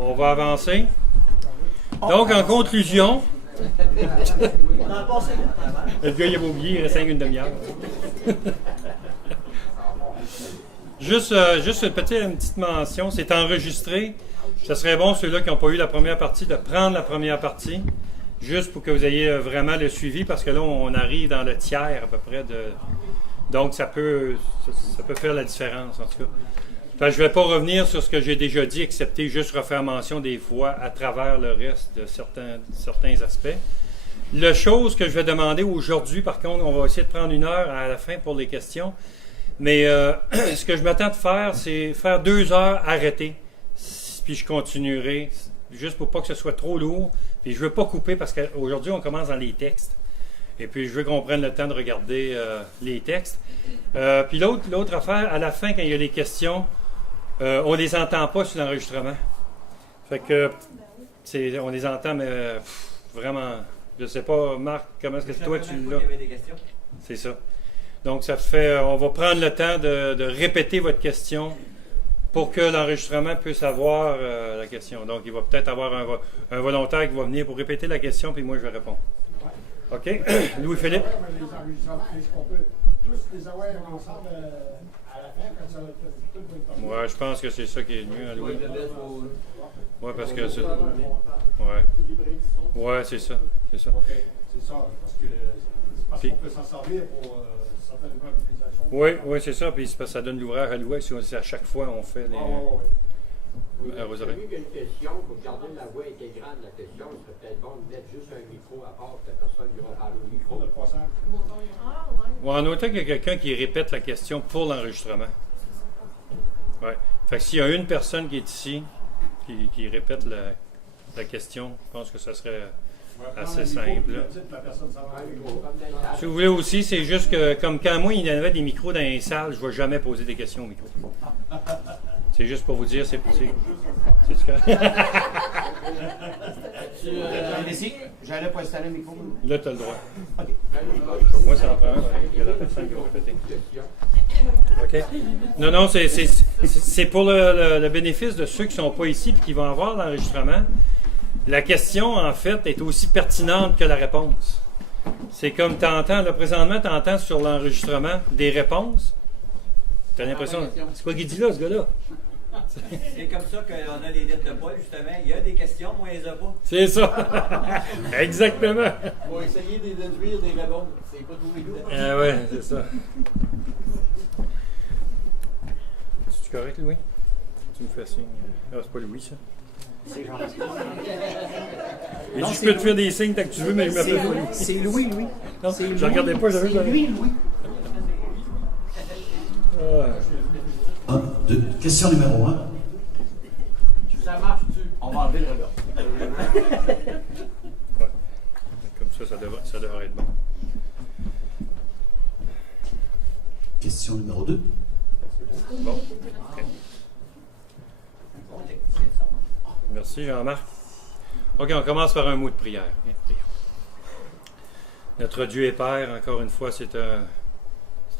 On va avancer. Donc, en conclusion, le gars, il avait oublié, il reste une demi-heure. Juste une petite mention, c'est enregistré. Ce serait bon, ceux-là qui n'ont pas eu la première partie, de prendre la première partie, juste pour que vous ayez vraiment le suivi, parce que là, on arrive dans le tiers à peu près de... Donc, ça peut faire la différence, en tout cas. Enfin, je ne vais pas revenir sur ce que j'ai déjà dit, excepté juste refaire mention des fois à travers le reste de certains aspects. La chose que je vais demander aujourd'hui, par contre, on va essayer de prendre 1 heure à la fin pour les questions, mais ce que je m'attends de faire, c'est faire 2 heures arrêtées, puis je continuerai, juste pour pas que ce soit trop lourd, puis je ne veux pas couper parce qu'aujourd'hui, on commence dans les textes. Et puis, je veux qu'on prenne le temps de regarder les textes. Puis l'autre affaire, à la fin, quand il y a les questions, on les entend pas sur l'enregistrement. Fait que, on les entend, mais vraiment, je sais pas, Marc, comment est-ce que toi tu l'as? C'est ça. Donc, ça fait, on va prendre le temps de répéter votre question pour que l'enregistrement puisse avoir la question. Donc, il va peut-être avoir un volontaire qui va venir pour répéter la question, puis moi, je vais répondre. OK. Louis-Philippe? Est-ce qu'on peut tous les avoir ensemble à la fin, quand ça va tout? Ouais, je pense que c'est ça qui est mieux, hein, Louis. Ouais, parce que c'est... Ouais. Ouais, c'est ça. C'est ça. OK, c'est ça. Parce qu'on peut s'en servir pour certaines organisations. Oui, c'est ça. Puis c'est parce que ça donne l'ouvrage à Louis si à chaque fois on fait les... Oui, j'ai vu qu'il y a une question, pour garder la voix intégrale de la question, il serait peut-être bon de mettre juste un micro à part, que la personne qui va parler au micro. Ouais, en autant qu'il y a quelqu'un qui répète la question pour l'enregistrement. Oui. Fait que s'il y a une personne qui est ici, qui répète la question, je pense que ça serait assez simple. Si vous voulez aussi, c'est juste que, comme quand moi, il y avait des micros dans les salles, je ne vais jamais poser des questions au micro. C'est juste pour vous dire, c'est du cas. Ici, j'allais pas installer le micro. Là, tu as le droit. OK. Moi, ça en prend un. Il y a la personne qui va répéter. OK? Non, c'est pour le bénéfice de ceux qui ne sont pas ici et qui vont avoir l'enregistrement. La question, en fait, est aussi pertinente que la réponse. C'est comme tu entends, là, présentement, tu entends sur l'enregistrement des réponses. Tu as l'impression. C'est quoi qu'il dit là, ce gars-là? C'est comme ça qu'on a les lettres de Paul, justement. Il y a des questions, moi, ils les ai pas. C'est ça. Exactement. On va essayer de déduire des réponses. C'est pas tout évident. Ah ouais, c'est ça. C'est-tu correct, Louis? Tu me fais signe. Ah, c'est pas Louis, ça. C'est Jean-Baptiste. Et je peux te faire des signes tant que tu veux, mais je m'appelle pas Louis. C'est Louis. Non, je ne regardais pas, j'avais C'est Louis. Ah. 1, 2. Question numéro 1. Ça marche-tu? On va enlever le regard. Ouais. Comme ça devrait être bon. Question numéro 2. Bon. Okay. Merci, Jean-Marc. OK, on commence par un mot de prière. Bien, prions. Notre Dieu et Père, encore une fois, c'est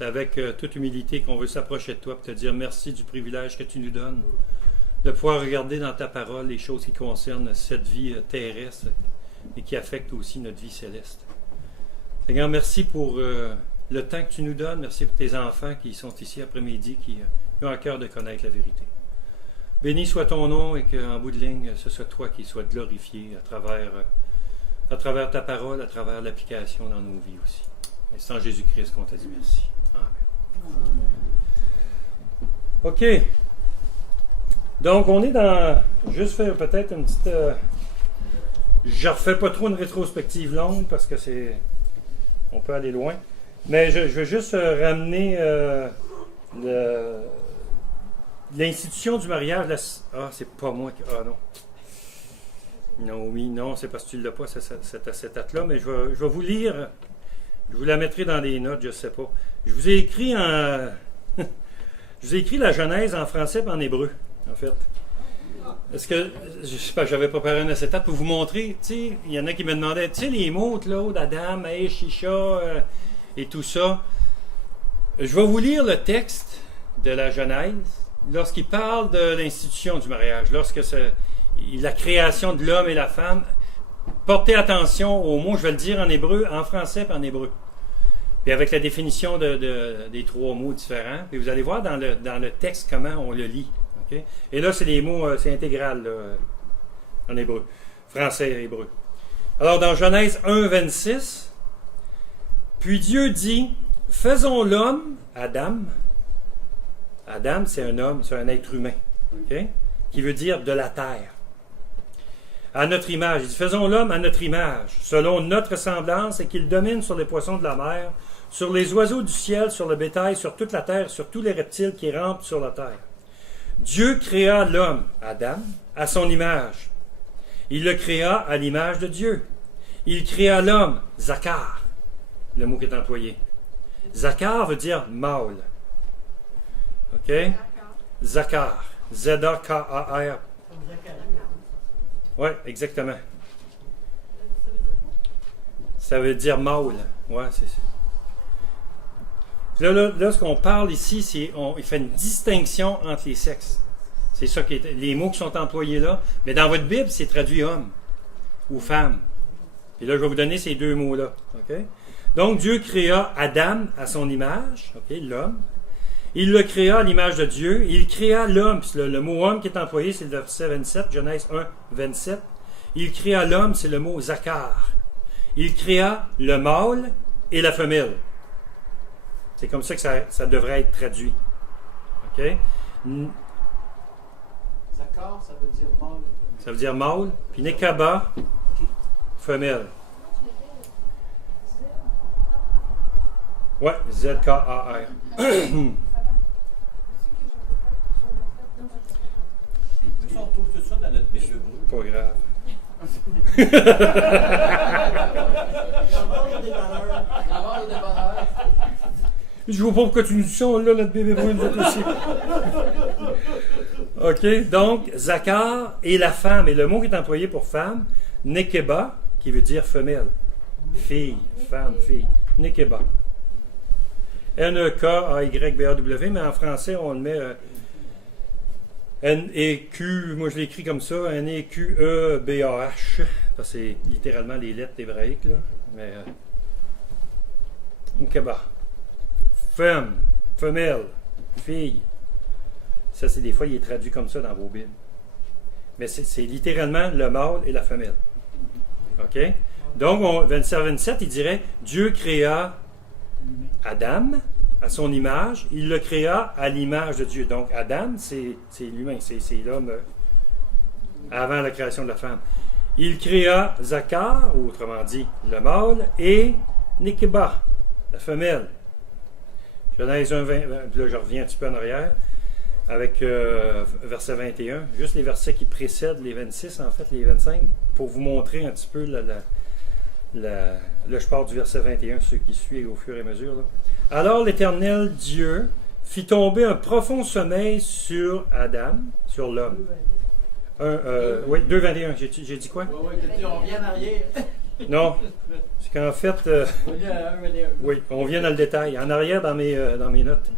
avec toute humilité qu'on veut s'approcher de toi pour te dire merci du privilège que tu nous donnes de pouvoir regarder dans ta parole les choses qui concernent cette vie terrestre et qui affectent aussi notre vie céleste. Seigneur, merci pour le temps que tu nous donnes. Merci pour tes enfants qui sont ici après-midi, qui ont à cœur de connaître la vérité. Béni soit ton nom et qu'en bout de ligne, ce soit toi qui sois glorifié à travers ta parole, à travers l'application dans nos vies aussi. Et c'est en Jésus-Christ qu'on te dit merci. Amen. OK. Donc, on est dans... Juste faire peut-être une petite... je ne refais pas trop une rétrospective longue parce que c'est... On peut aller loin. Mais je veux juste ramener l'institution du mariage. Ah, c'est pas moi qui... Ah non. Non, c'est parce que tu ne l'as pas, cette acétate-là. Mais je vais vous lire... Je vous la mettrai dans des notes, je ne sais pas. Je vous ai écrit je vous ai écrit la Genèse en français et en hébreu, en fait. Est-ce que, je sais pas, j'avais préparé un acétate pour vous montrer, tu sais, il y en a qui me demandaient, tu sais, les mots, Claude, Adam, Shisha, et tout ça. Je vais vous lire le texte de la Genèse lorsqu'il parle de l'institution du mariage, lorsque la création de l'homme et la femme. Portez attention au mot, je vais le dire en hébreu, en français et en hébreu. Puis avec la définition des trois mots différents. Puis vous allez voir dans le texte comment on le lit. Okay? Et là, c'est des mots, c'est intégral là, en hébreu. Français et hébreu. Alors dans Genèse 1, 26, puis Dieu dit, faisons l'homme, Adam. Adam, c'est un homme, c'est un être humain. Okay? Qui veut dire de la terre. À notre image. Il dit, faisons l'homme à notre image, selon notre semblance, et qu'il domine sur les poissons de la mer, sur les oiseaux du ciel, sur le bétail, sur toute la terre, sur tous les reptiles qui rampent sur la terre. Dieu créa l'homme, Adam, à son image. Il le créa à l'image de Dieu. Il créa l'homme, Zakar, le mot qui est employé. Zakar veut dire mâle. OK? Zakar. Z-A-K-A-R. Oui, exactement. Ça veut dire mâle. Oui, c'est ça. Là, ce qu'on parle ici, c'est il fait une distinction entre les sexes. C'est ça qui est les mots qui sont employés là. Mais dans votre Bible, c'est traduit homme ou femme. Et là, je vais vous donner ces deux mots-là. Okay? Donc, Dieu créa Adam à son image, okay, l'homme. Il le créa à l'image de Dieu. Il créa l'homme. Le mot homme qui est employé, c'est le verset 27, Genèse 1, 27. Il créa l'homme, c'est le mot Zakar. Il créa le mâle et la femelle. C'est comme ça que ça devrait être traduit. OK? Zakar, ça veut dire mâle. Ça veut dire mâle. Puis Nekaba, femelle. Ouais, Z-K-A-R. On retrouve tout ça dans notre Bible hébreu. Pas grave. Je vois pas pourquoi tu nous dis ça, là, notre bébé brun, nous autres aussi. OK, donc, Zakar et la femme, et le mot qui est employé pour femme, Nekeba, qui veut dire femelle. Fille, femme, fille. Nekeba. N-E-K-A-Y-B-A-W, mais en français, on le met N-E-Q, moi je l'écris comme ça, N-E-Q-E-B-A-H. Ça, c'est littéralement les lettres hébraïques, là. Mais, Nekeba. Femme, femelle, fille. Ça, c'est des fois, il est traduit comme ça dans vos Bibles. Mais c'est littéralement le mâle et la femelle. OK? Donc, verset 27, il dirait, Dieu créa Adam à son image. Il le créa à l'image de Dieu. Donc, Adam, c'est l'humain, c'est l'homme avant la création de la femme. Il créa Zakar, ou autrement dit, le mâle, et Nekeba, la femelle. Genèse 1, 20, là je reviens un petit peu en arrière, avec verset 21, juste les versets qui précèdent les 26, en fait, les 25, pour vous montrer un petit peu, là je pars du verset 21, ceux qui suivent au fur et à mesure. Là. Alors l'Éternel Dieu fit tomber un profond sommeil sur Adam, sur l'homme. Oui, 2,21, j'ai dit quoi? Oui, on revient en arrière. Non, c'est qu'en fait, oui, on vient dans le détail. En arrière, dans mes notes.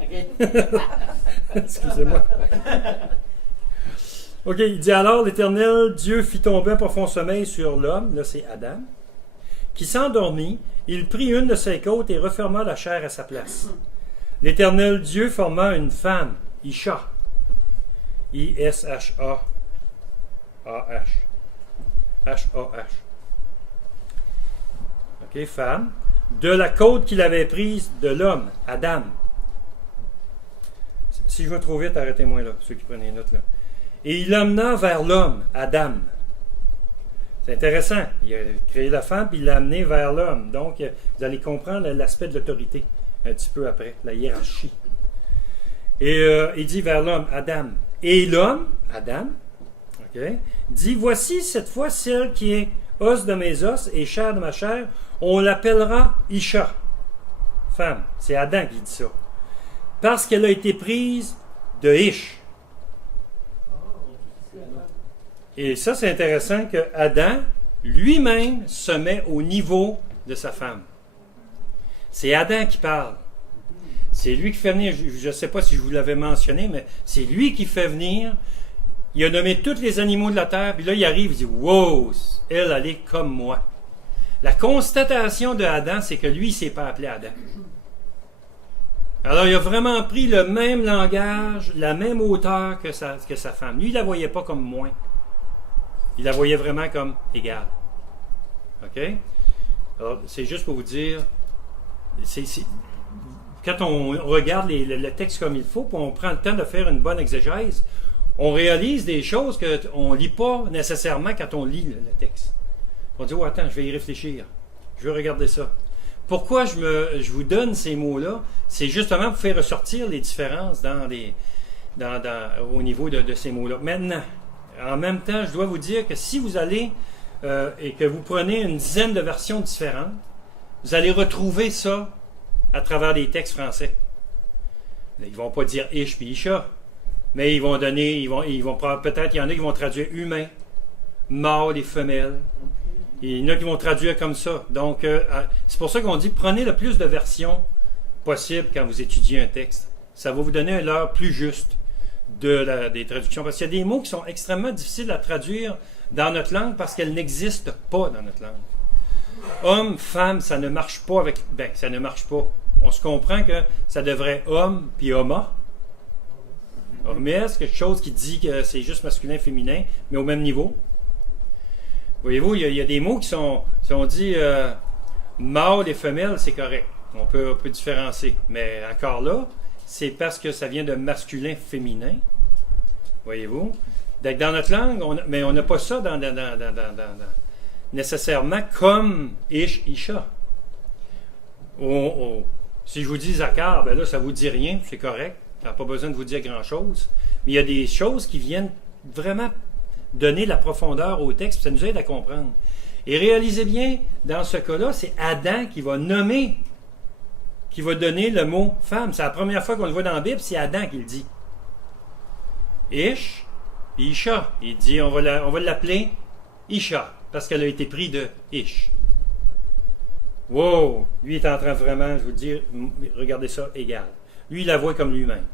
Excusez-moi. OK, il dit alors, l'Éternel Dieu fit tomber un profond sommeil sur l'homme, là c'est Adam, qui s'endormit, il prit une de ses côtes et referma la chair à sa place. L'Éternel Dieu forma une femme, Isha, I-S-H-A-A-H, H-A-H. OK, femme, de la côte qu'il avait prise de l'homme, Adam. Si je vais trop vite, arrêtez-moi là, ceux qui prennent les notes là. Et il l'amena vers l'homme, Adam. C'est intéressant. Il a créé la femme, puis il l'a amené vers l'homme. Donc, vous allez comprendre l'aspect de l'autorité un petit peu après, la hiérarchie. Et il dit vers l'homme, Adam. Et l'homme, Adam, okay, dit, voici cette fois celle qui est os de mes os et chair de ma chair, on l'appellera Isha, femme. C'est Adam qui dit ça. Parce qu'elle a été prise de Ish. Et ça, c'est intéressant que Adam, lui-même, se met au niveau de sa femme. C'est Adam qui parle. C'est lui qui fait venir, je ne sais pas si je vous l'avais mentionné, mais c'est lui qui fait venir Il a nommé tous les animaux de la terre, puis là, il arrive, il dit, wow, elle est comme moi. La constatation de Adam, c'est que lui, il ne s'est pas appelé Adam. Alors, il a vraiment pris le même langage, la même hauteur que sa femme. Lui, il ne la voyait pas comme moins. Il la voyait vraiment comme égale. OK? Alors, c'est juste pour vous dire, quand on regarde le texte comme il faut, puis on prend le temps de faire une bonne exégèse, on réalise des choses qu'on ne lit pas nécessairement quand on lit le texte. On dit, oh, attends, je vais y réfléchir. Je vais regarder ça. Pourquoi je vous donne ces mots-là? C'est justement pour faire ressortir les différences au niveau de ces mots-là. Maintenant, en même temps, je dois vous dire que si vous allez et que vous prenez une dizaine de versions différentes, vous allez retrouver ça à travers des textes français. Ils ne vont pas dire Ish puis Isha, mais ils vont donner, peut-être il y en a qui vont traduire humain, mâle et femelle. Et il y en a qui vont traduire comme ça. Donc, c'est pour ça qu'on dit prenez le plus de versions possible quand vous étudiez un texte. Ça va vous donner un leurre plus juste des traductions. Parce qu'il y a des mots qui sont extrêmement difficiles à traduire dans notre langue parce qu'elles n'existent pas dans notre langue. Homme, femme, ça ne marche pas avec... Ben, ça ne marche pas. On se comprend que ça devrait homme puis homa. Homme, c'est quelque chose qui dit que c'est juste masculin, féminin, mais au même niveau. Voyez-vous, il y a des mots qui sont... Si on dit mâle et femelle, c'est correct. On peut différencier. Mais encore là, c'est parce que ça vient de masculin, féminin. Voyez-vous? Donc, dans notre langue, on n'a pas ça nécessairement comme Ish, Isha. Si je vous dis Zakar, ben là, ça ne vous dit rien, c'est correct. Ça n'a pas besoin de vous dire grand-chose. Mais il y a des choses qui viennent vraiment donner la profondeur au texte, ça nous aide à comprendre. Et réalisez bien, dans ce cas-là, c'est Adam qui va nommer, qui va donner le mot femme. C'est la première fois qu'on le voit dans la Bible, c'est Adam qui le dit. Ish, Isha. Il dit, on va l'appeler Isha, parce qu'elle a été prise de Ish. Wow! Lui est en train vraiment, je vous dis, regardez ça, égal. Lui, il la voit comme lui-même.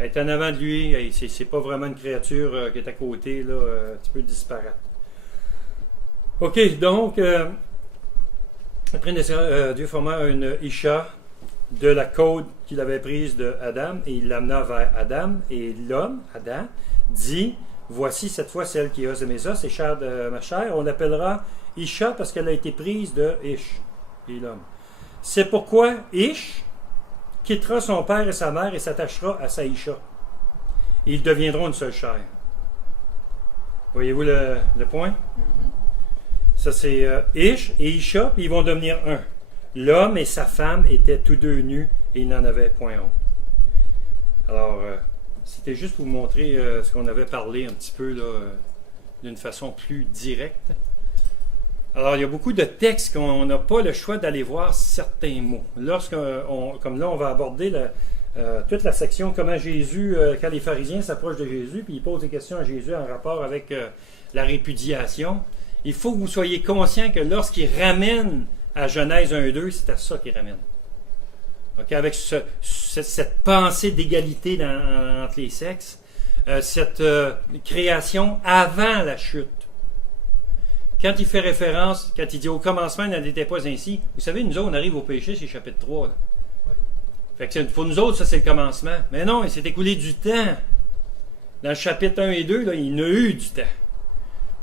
Elle est en avant de lui, c'est pas vraiment une créature qui est à côté, là, un petit peu disparate. OK, donc, après Dieu forma une Isha de la côte qu'il avait prise de Adam, et il l'amena vers Adam, et l'homme, Adam, dit, voici cette fois celle qui est os de mes os et chair de ma chair, on l'appellera Isha parce qu'elle a été prise de Ish, et l'homme. C'est pourquoi Ish quittera son père et sa mère et s'attachera à sa Isha. Ils deviendront une seule chair. Voyez-vous le point? Ça, c'est Ish et Isha, puis ils vont devenir un. L'homme et sa femme étaient tous deux nus et ils n'en avaient point honte. Alors, c'était juste pour vous montrer ce qu'on avait parlé un petit peu là, d'une façon plus directe. Alors, il y a beaucoup de textes qu'on n'a pas le choix d'aller voir certains mots. Comme là, on va aborder toute la section comment Jésus, quand les pharisiens s'approchent de Jésus, puis ils posent des questions à Jésus en rapport avec la répudiation. Il faut que vous soyez conscient que lorsqu'ils ramènent à Genèse 1-2, c'est à ça qu'ils ramènent. Okay? Avec cette pensée d'égalité entre les sexes, cette création avant la chute. Quand il fait référence, quand il dit au commencement, il n'en était pas ainsi, vous savez, nous autres, on arrive au péché, c'est chapitre 3. Là. Fait que pour nous autres, ça c'est le commencement. Mais non, il s'est écoulé du temps. Dans le chapitre 1 et 2, là, il y en a eu du temps.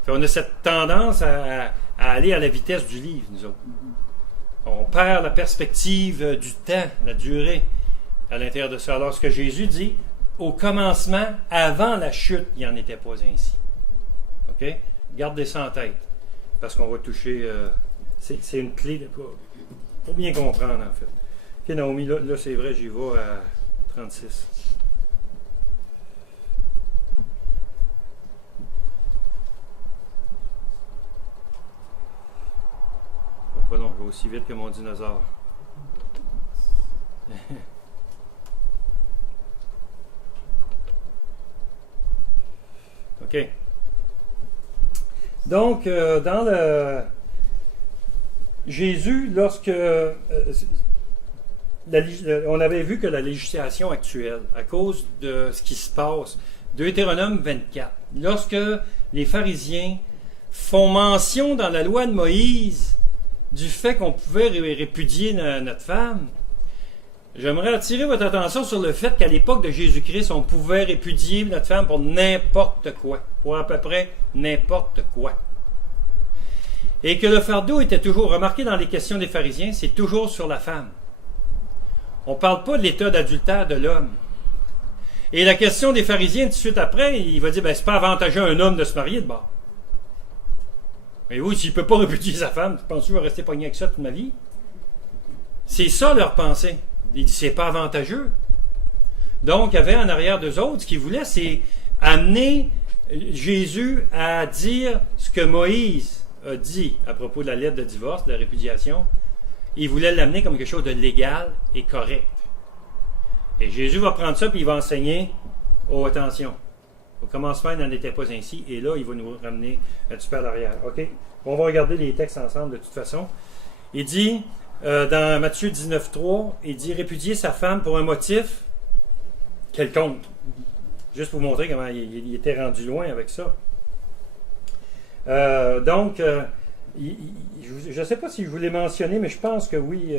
Fait on a cette tendance à aller à la vitesse du livre, nous autres. On perd la perspective du temps, la durée à l'intérieur de ça. Alors, ce que Jésus dit, au commencement, avant la chute, il n'en était pas ainsi. OK? Gardez ça en tête. Parce qu'on va toucher... c'est une clé pour bien comprendre, en fait. OK, Naomi, là c'est vrai, j'y vais à 36. Pas long, je vais aussi vite que mon dinosaure. OK. Donc, dans le... Jésus, lorsque... on avait vu que la législation actuelle, à cause de ce qui se passe, Deutéronome 24. Lorsque les pharisiens font mention dans la loi de Moïse du fait qu'on pouvait répudier notre femme, j'aimerais attirer votre attention sur le fait qu'à l'époque de Jésus-Christ, on pouvait répudier notre femme pour n'importe quoi, pour à peu près n'importe quoi. Et que le fardeau était toujours, remarqué dans les questions des pharisiens, c'est toujours sur la femme. On ne parle pas de l'état d'adultère de l'homme. Et la question des pharisiens, tout de suite après, il va dire, c'est pas avantageux à un homme de se marier de bord. Mais oui, s'il ne peut pas répudier sa femme, tu penses qu'il va rester pogné avec ça toute ma vie? C'est ça leur pensée. Il dit, c'est pas avantageux. Donc, il y avait en arrière d'eux autres, ce qu'ils voulaient, c'est amener Jésus à dire ce que Moïse a dit à propos de la lettre de divorce, de la répudiation. Il voulait l'amener comme quelque chose de légal et correct. Et Jésus va prendre ça et il va enseigner, oh attention, au commencement il n'en était pas ainsi, et là il va nous ramener un petit peu à l'arrière. OK? On va regarder les textes ensemble de toute façon. Il dit, dans Matthieu 19,3, il dit répudier sa femme pour un motif quelconque. Juste pour vous montrer comment il était rendu loin avec ça. Donc, je ne sais pas si je voulais mentionner, mais je pense que oui,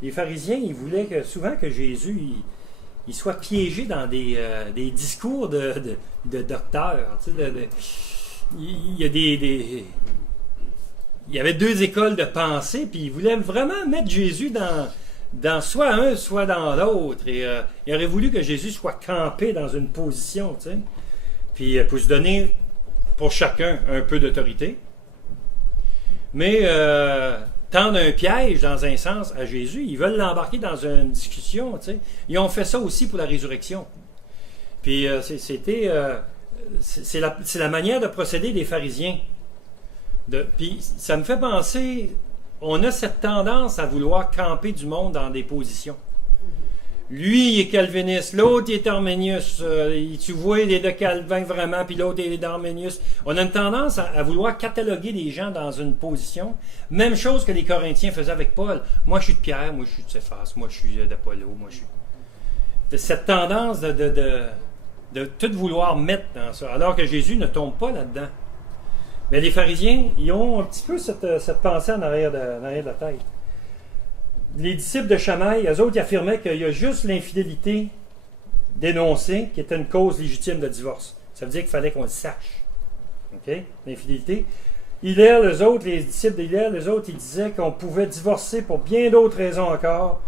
les pharisiens, ils voulaient souvent que Jésus il soit piégé dans des discours de docteurs. Tu sais, il y avait deux écoles de pensée, puis ils voulaient vraiment mettre Jésus dans soit un, soit dans l'autre. Et il aurait voulu que Jésus soit campé dans une position, tu sais, puis pour se donner pour chacun un peu d'autorité. Mais tendre un piège dans un sens à Jésus, ils veulent l'embarquer dans une discussion. Tu sais. Ils ont fait ça aussi pour la résurrection. Puis c'est la manière de procéder des pharisiens. Puis ça me fait penser, on a cette tendance à vouloir camper du monde dans des positions. Lui, il est calviniste, l'autre, il est arménius. Tu vois, il est de Calvin vraiment, puis l'autre, il est d'Arménius. On a une tendance à vouloir cataloguer les gens dans une position. Même chose que les Corinthiens faisaient avec Paul. Moi, je suis de Pierre, moi, je suis de Céphas, moi, je suis d'Apollo, moi, je suis... Cette tendance de tout vouloir mettre dans ça, alors que Jésus ne tombe pas là-dedans. Mais les pharisiens, ils ont un petit peu cette pensée en arrière de la tête. Les disciples de Chamaï, eux autres, ils affirmaient qu'il y a juste l'infidélité dénoncée qui était une cause légitime de divorce. Ça veut dire qu'il fallait qu'on le sache. OK? L'infidélité. Hillel, eux autres, les disciples d'Hillel, eux autres, ils disaient qu'on pouvait divorcer pour bien d'autres raisons encore,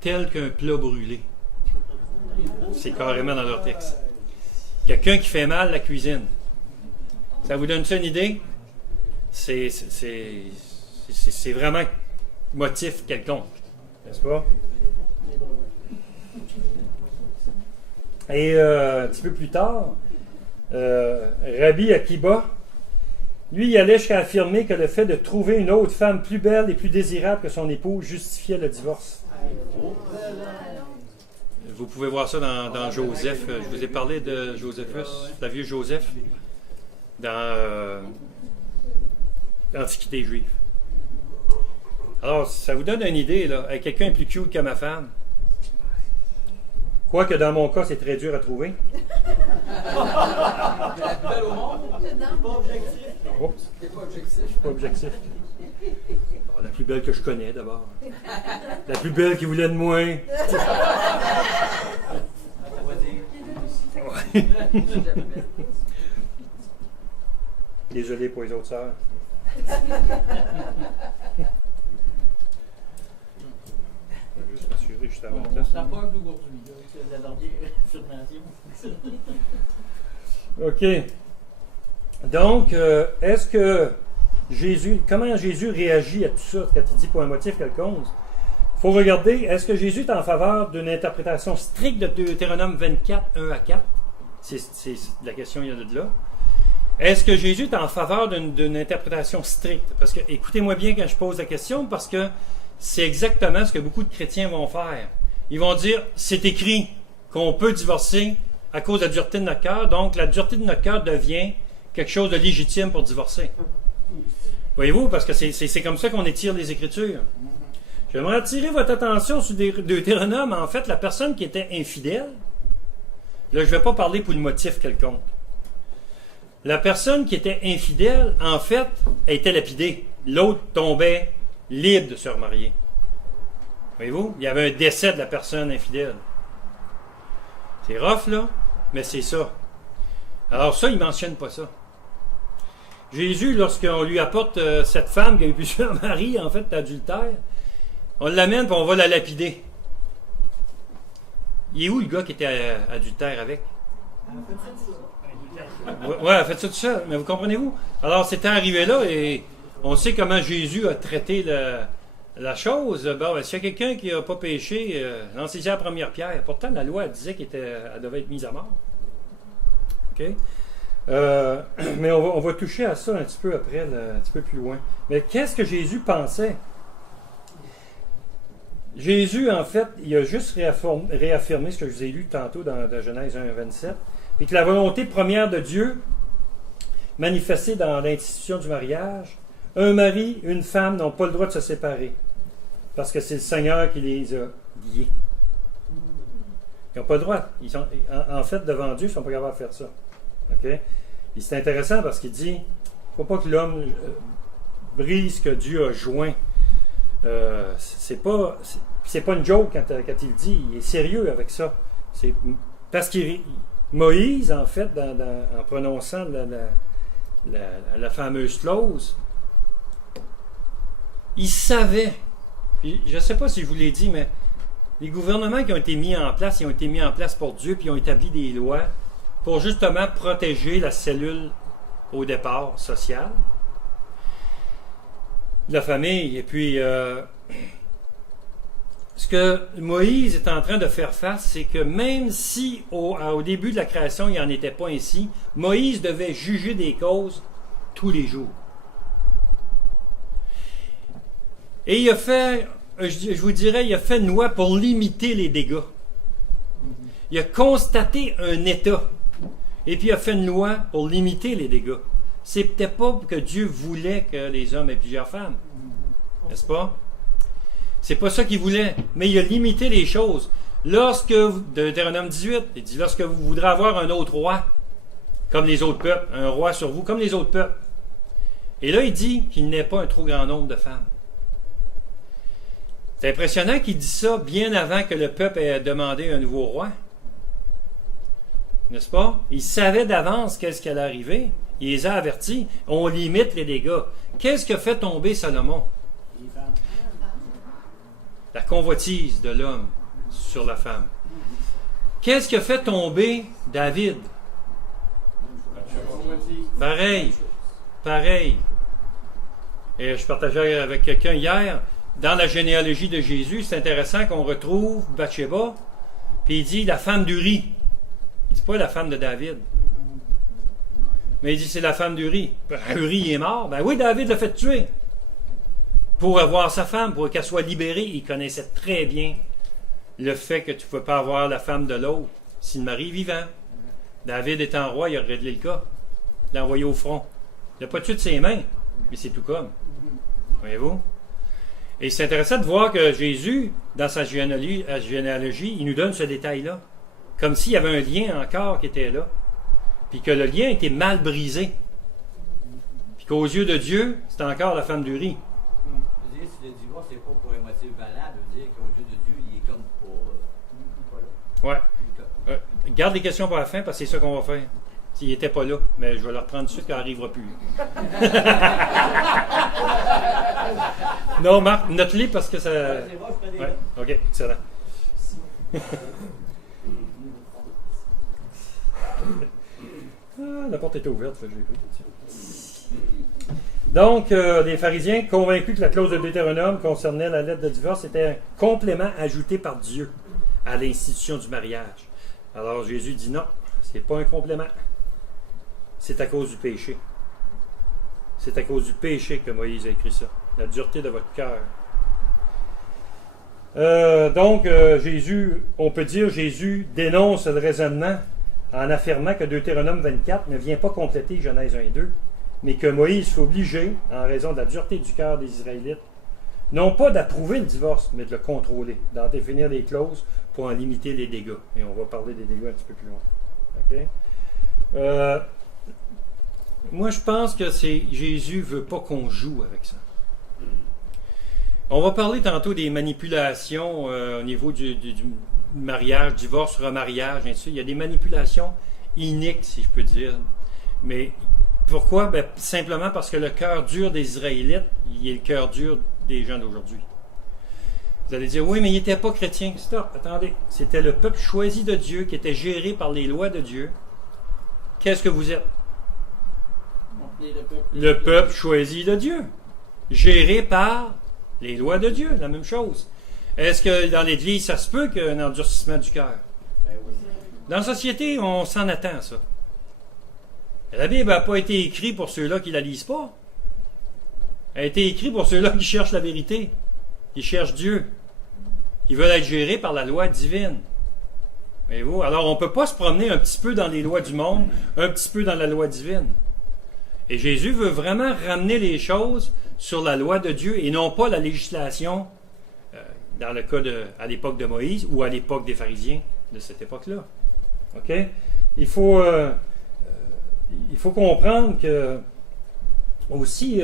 telles qu'un plat brûlé. C'est carrément dans leur texte. Quelqu'un qui fait mal la cuisine. Ça vous donne ça une idée? C'est vraiment motif quelconque, n'est-ce pas? Et un petit peu plus tard, Rabbi Akiba, lui, il allait jusqu'à affirmer que le fait de trouver une autre femme plus belle et plus désirable que son épouse justifiait le divorce. Vous pouvez voir ça dans Joseph. Je vous ai parlé de Joséphus, Flavius Joseph, dans l'Antiquité juive. Alors, ça vous donne une idée, là. Quelqu'un est plus cute que ma femme. Quoique dans mon cas, c'est très dur à trouver. La plus belle au monde? Pas objectif. Oups. Je suis pas objectif. Alors, la plus belle que je connais, d'abord. La plus belle qui voulait de moi. Ouais. Désolé pour les autres sœurs. Je vais juste m'assurer juste avant On ne sera pas aujourd'hui, c'est la dernière affirmation. OK. Donc, est-ce que comment Jésus réagit à tout ça quand il dit pour un motif quelconque? Il faut regarder, est-ce que Jésus est en faveur d'une interprétation stricte de Deutéronome 24, 1 à 4? C'est la question, il y a de là. Est-ce que Jésus est en faveur d'une interprétation stricte? Parce que, écoutez-moi bien quand je pose la question, parce que c'est exactement ce que beaucoup de chrétiens vont faire. Ils vont dire, c'est écrit qu'on peut divorcer à cause de la dureté de notre cœur, donc la dureté de notre cœur devient quelque chose de légitime pour divorcer. Voyez-vous, parce que c'est comme ça qu'on étire les Écritures. J'aimerais attirer votre attention sur Deutéronome. En fait, la personne qui était infidèle, Là, je ne vais pas parler pour le motif quelconque. La personne qui était infidèle, en fait, elle était lapidée. L'autre tombait libre de se remarier. Voyez-vous? Il y avait un décès de la personne infidèle. C'est rough, là, mais c'est ça. Alors ça, il ne mentionne pas ça. Jésus, lorsqu'on lui apporte cette femme qui a eu plusieurs maris, en fait, d'adultère, on l'amène et on va la lapider. Il est où le gars qui était adultère avec? Ouais, elle a fait ça tout seul, mais vous comprenez-vous? Alors, c'était arrivé là et on sait comment Jésus a traité la chose. Bon, ben, s'il y a quelqu'un qui n'a pas péché, lancez-y la première pierre. Pourtant, la loi elle disait qu'elle devait être mise à mort. OK? Mais on va toucher à ça un petit peu après, un petit peu plus loin. Mais qu'est-ce que Jésus pensait? Jésus, en fait, il a juste réaffirmé ce que je vous ai lu tantôt dans Genèse 1, 27, puis que la volonté première de Dieu, manifestée dans l'institution du mariage, un mari, une femme n'ont pas le droit de se séparer, parce que c'est le Seigneur qui les a liés. Ils n'ont pas le droit. Ils sont, en fait, devant Dieu, ils ne sont pas capables de faire ça. Okay? Et c'est intéressant parce qu'il dit, il ne faut pas que l'homme brise ce que Dieu a joint. C'est pas une joke quand il le dit, il est sérieux avec ça. C'est parce qu'il Moïse, en fait, en prononçant la fameuse clause, il savait. Puis, je ne sais pas si je vous l'ai dit, mais les gouvernements qui ont été mis en place, ils ont été mis en place pour Dieu, puis ils ont établi des lois pour justement protéger la cellule au départ sociale, de la famille. Et puis, ce que Moïse est en train de faire face, c'est que même si au début de la création, il n'en était pas ainsi, Moïse devait juger des causes tous les jours. Et il a fait, je vous dirais, il a fait une loi pour limiter les dégâts. Il a constaté un état. Et puis il a fait une loi pour limiter les dégâts. C'est peut-être pas que Dieu voulait que les hommes aient plusieurs femmes. N'est-ce pas? C'est pas ça qu'il voulait. Mais il a limité les choses. Lorsque, Deutéronome 18, il dit, lorsque vous voudrez avoir un autre roi, comme les autres peuples, un roi sur vous, comme les autres peuples. Et là, il dit qu'il n'ait pas un trop grand nombre de femmes. C'est impressionnant qu'il dit ça bien avant que le peuple ait demandé un nouveau roi. N'est-ce pas? Il savait d'avance qu'est-ce qui allait arriver. Il les a avertis. On limite les dégâts. Qu'est-ce qui a fait tomber Salomon? La convoitise de l'homme sur la femme. Qu'est-ce qui a fait tomber David? Pareil. Pareil. Et je partageais avec quelqu'un hier, dans la généalogie de Jésus, c'est intéressant qu'on retrouve Bathsheba, puis il dit la femme d'Uri. Il ne dit pas la femme de David. Mais il dit c'est la femme d'Uri. Uri est mort. Ben oui, David l'a fait tuer. Pour avoir sa femme, pour qu'elle soit libérée. Il connaissait très bien le fait que tu ne pouvais pas avoir la femme de l'autre si le mari est vivant. David étant roi, il a réglé le cas. Il l'a envoyé au front. Il n'a pas tué de ses mains, mais c'est tout comme. Voyez-vous? Et c'est intéressant de voir que Jésus, dans sa généalogie, il nous donne ce détail-là. Comme s'il y avait un lien encore qui était là. Puis que le lien était mal brisé. Puis qu'aux yeux de Dieu, c'est encore la femme d'Uri. Je veux dire, si le divorce n'est pas pour un motif valable, je veux dire qu'aux yeux de Dieu, il est comme pas là. Ouais. Garde les questions pour la fin parce que c'est ça qu'on va faire. S'il n'était pas là, mais je vais le reprendre tout de suite quand il n'arrivera plus. Non, Marc, note-les parce que ça. C'est bon, je ferai des Ouais. OK, excellent. La porte était ouverte, je l'ai pris. Donc, les pharisiens, convaincus que la clause de Deutéronome concernait la lettre de divorce, était un complément ajouté par Dieu à l'institution du mariage. Alors Jésus dit non, c'est pas un complément. C'est à cause du péché. C'est à cause du péché que Moïse a écrit ça. La dureté de votre cœur. Donc, Jésus, on peut dire, Jésus dénonce le raisonnement en affirmant que Deutéronome 24 ne vient pas compléter Genèse 1 et 2, mais que Moïse fut obligé, en raison de la dureté du cœur des Israélites, non pas d'approuver le divorce, mais de le contrôler, d'en définir les clauses pour en limiter les dégâts. Et on va parler des dégâts un petit peu plus loin. OK? Moi, je pense que Jésus ne veut pas qu'on joue avec ça. On va parler tantôt des manipulations au niveau du mariage, divorce, remariage, ainsi de suite. Il y a des manipulations iniques, si je peux dire. Mais pourquoi? Ben, simplement parce que le cœur dur des Israélites, il est le cœur dur des gens d'aujourd'hui. Vous allez dire, oui, mais il n'était pas chrétien. Stop, attendez. C'était le peuple choisi de Dieu qui était géré par les lois de Dieu. Qu'est-ce que vous êtes? Le peuple choisi de Dieu. Géré par les lois de Dieu, la même chose. Est-ce que dans l'Église, ça se peut qu'il y ait un endurcissement du cœur? Dans la société, on s'en attend à ça. La Bible n'a pas été écrite pour ceux-là qui ne la lisent pas. Elle a été écrite pour ceux-là qui cherchent la vérité, qui cherchent Dieu, qui veulent être gérés par la loi divine. Voyez-vous? Alors, on ne peut pas se promener un petit peu dans les lois du monde, un petit peu dans la loi divine. Et Jésus veut vraiment ramener les choses sur la loi de Dieu et non pas la législation dans le cas à l'époque de Moïse ou à l'époque des pharisiens de cette époque-là. OK? Il faut comprendre que aussi